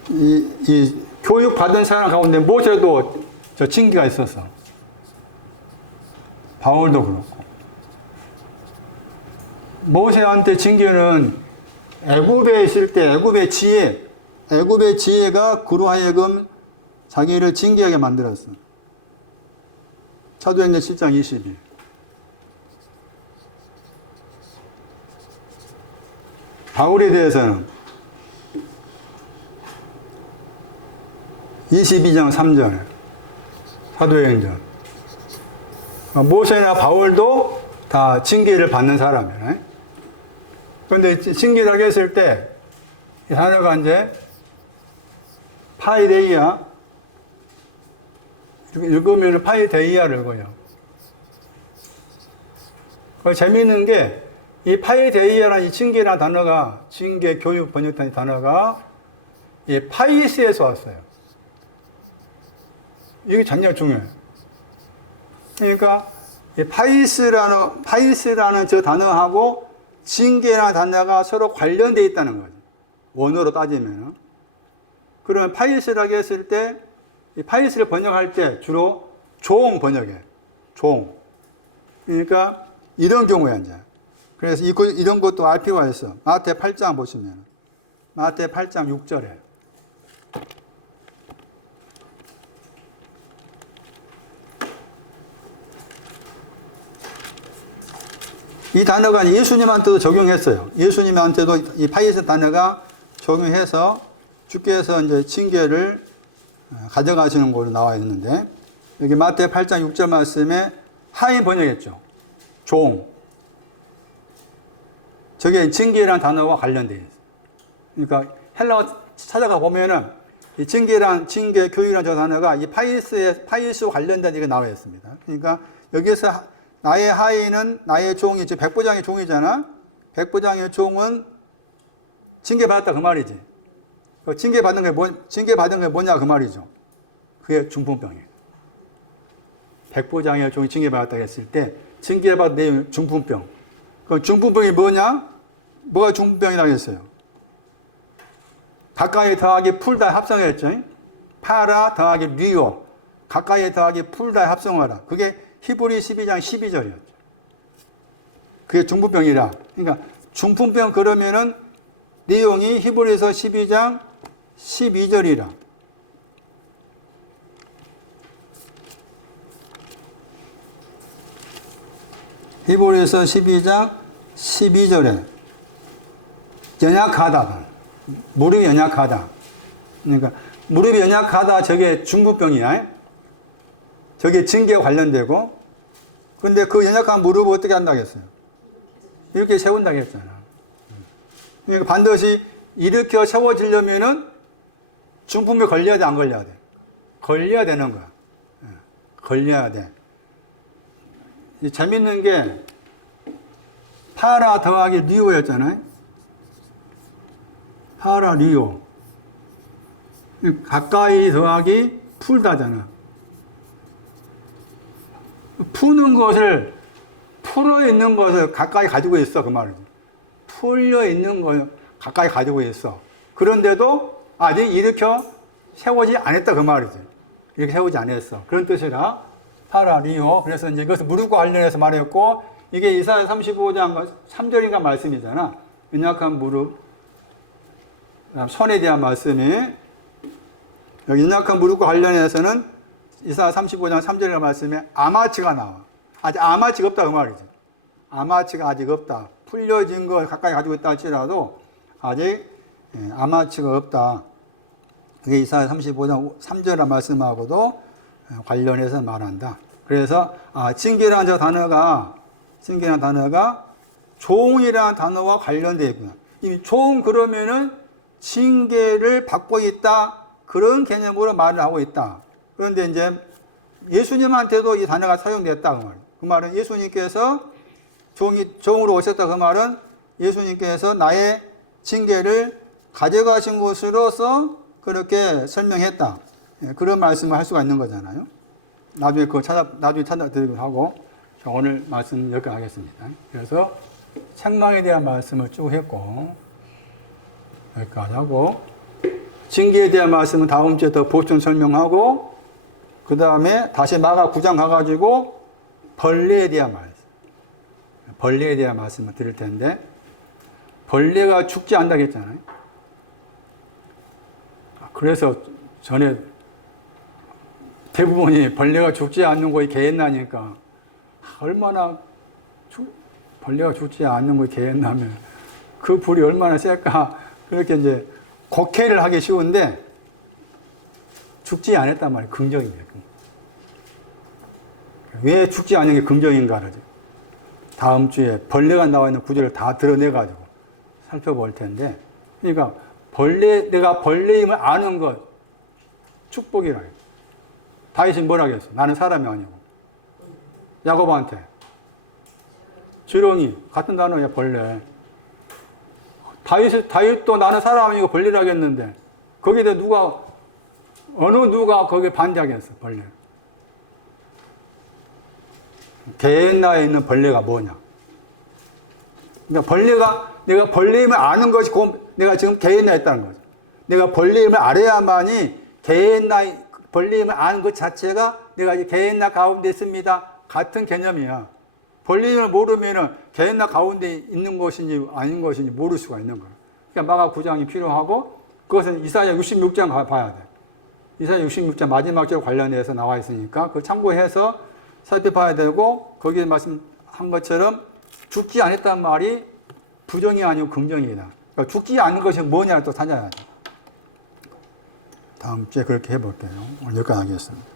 이 교육 받은 사람 가운데 모세도 저 징계가 있었어. 바울도 그렇고. 모세한테 징계는 애굽에 있을 때 애굽의 지혜가 그로 하여금 자기를 징계하게 만들었어. 사도행전 7장 22. 바울에 대해서는 22장 3절 사도행전. 모세나 바울도 다 징계를 받는 사람이네. 그런데 징계를 하게 했을 때 이 단어가 이제 파이데이아, 읽으면 파이데이아를 읽어요. 재미있는 게 이 파이데이아라는 이 징계라는 단어가, 징계, 교육, 번역된 단어가 이 파이스에서 왔어요. 이게 굉장히 중요해요. 그러니까 이 파이스라는 저 단어하고 징계라는 단어가 서로 관련되어 있다는 거죠. 원어로 따지면. 그러면 파이스라고 했을 때, 이 파이스를 번역할 때 주로 종 번역해. 종. 그러니까 이런 경우에 이제. 그래서 이런 것도 알 필요가 있어. 마태 8장 보시면. 마태 8장 6절에. 이 단어가 예수님한테도 적용했어요. 예수님한테도 이 파이스 단어가 적용해서 주께서 이제 징계를 가져가시는 걸로 나와 있는데, 여기 마태 8장 6절 말씀에 하인 번역했죠. 종. 저게 징계라는 단어와 관련되어 있어요. 그러니까 헬라어 찾아가 보면은 이 징계, 교육이라는 저 단어가 이 파이스와 관련된 얘기가 나와 있습니다. 그러니까 여기서 나의 하인은 나의 종이, 즉 백부장의 종이잖아. 백부장의 종은 징계받았다 그 말이지. 징계받은 게 뭐냐 그 말이죠. 그게 중풍병이에요. 백부장의 종이 징계받았다 했을 때 징계받은 내용이 중풍병. 그 중풍병이 뭐냐? 뭐가 중풍병이라고 했어요? 가까이 더하기 풀다 합성했죠. 파라 더하기 리오. 가까이 더하기 풀다 합성하라. 그게 히브리 12장 12절이었죠. 그게 중풍병이라. 그러니까 중풍병 그러면은 내용이 히브리서 12장 12절이라. 히브리서 12장 12절에 연약하다. 무릎이 연약하다. 그러니까 무릎이 연약하다 저게 중풍병이야. 저게 징계에 관련되고 근데 그 연약한 무릎을 어떻게 한다고 했어요? 이렇게 세운다고 했잖아. 그러니까 반드시 일으켜 세워지려면은 중풍에 걸려야 돼, 안 걸려야 돼? 걸려야 되는 거야. 걸려야 돼. 재밌는 게 파라 더하기 리오였잖아요. 파라 리오. 가까이 더하기 풀다잖아. 푸는 것을 풀어 있는 것을 가까이 가지고 있어 그 말이지. 풀려 있는 걸 가까이 가지고 있어. 그런데도 아직 일으켜 세우지 않았다 그 말이지. 이렇게 세우지 않았어. 그런 뜻이라 파라리오. 그래서 이제 이것을 무릎과 관련해서 말했고 이게 이사야 35장 3절인가 말씀이잖아. 연약한 무릎, 손에 대한 말씀이 여기 연약한 무릎과 관련해서는 이사야 35장 3절이라는 말씀에 아마치가 나와. 아직 아마치가 없다 그 말이지. 아마치가 아직 없다. 풀려진 걸 가까이 가지고 있다 할지라도 아직 아마치가 없다. 그게 이사야 35장 3절이라는 말씀하고도 관련해서 말한다. 그래서 징계라는 저 단어가 종이라는 단어와 관련되어 있구나. 이 종 그러면은 징계를 받고 있다. 그런 개념으로 말을 하고 있다. 그런데 이제 예수님한테도 이 단어가 사용됐다 그 말이에요. 그 말은 예수님께서 종으로 오셨다 그 말은 예수님께서 나의 징계를 가져가신 것으로서 그렇게 설명했다. 그런 말씀을 할 수가 있는 거잖아요. 나중에 찾아드리기도 하고, 오늘 말씀 여기까지 하겠습니다. 그래서 책망에 대한 말씀을 쭉 했고, 여기까지 하고, 징계에 대한 말씀은 다음 주에 더 보충 설명하고, 그 다음에 다시 마가 9장 가가지고 벌레에 대한 말씀을 드릴 텐데, 벌레가 죽지 않는다고 했잖아요. 그래서 전에 대부분이 벌레가 죽지 않는 거에 개했나니까 얼마나 벌레가 죽지 않는 거에 개했나면 그 불이 얼마나 셀까 그렇게 이제 곡해를 하기 쉬운데 죽지 않았단 말이에요. 긍정이에요. 왜 죽지 않는 게 긍정인가를 다음 주에 벌레가 나와 있는 구절을 다 드러내가지고 살펴볼 텐데, 그러니까 내가 벌레임을 아는 것 축복이라 해요. 다윗이 뭐라고 했어? 나는 사람이 아니고. 야고보한테 지렁이 같은 단어야 벌레. 다윗도 나는 사람 아니고 벌레라고 했는데 거기에 어느 누가 거기에 반대하겠어 벌레. 게엔나에 있는 벌레가 뭐냐? 그러니까 내가 벌레임을 아는 것이 내가 지금 게엔나에 있다는 거죠. 내가 벌레임을 알아야만이 벌레임을 아는 것 자체가 내가 이제 게엔나 가운데 있습니다. 같은 개념이야. 벌레임을 모르면은 게엔나 가운데 있는 것인지 아닌 것인지 모를 수가 있는 거야. 그러니까 마가 9장이 필요하고 그것은 이사야 66장 봐야 돼. 이사야 66장 마지막 절 관련해서 나와 있으니까 그걸 참고해서 살펴봐야 되고 거기에 말씀한 것처럼 죽지 않았다는 말이 부정이 아니고 긍정이다. 그러니까 죽지 않는 것이 뭐냐 또 찾아야 돼. 다음 주에 그렇게 해볼게요. 오늘 여기까지 하겠습니다.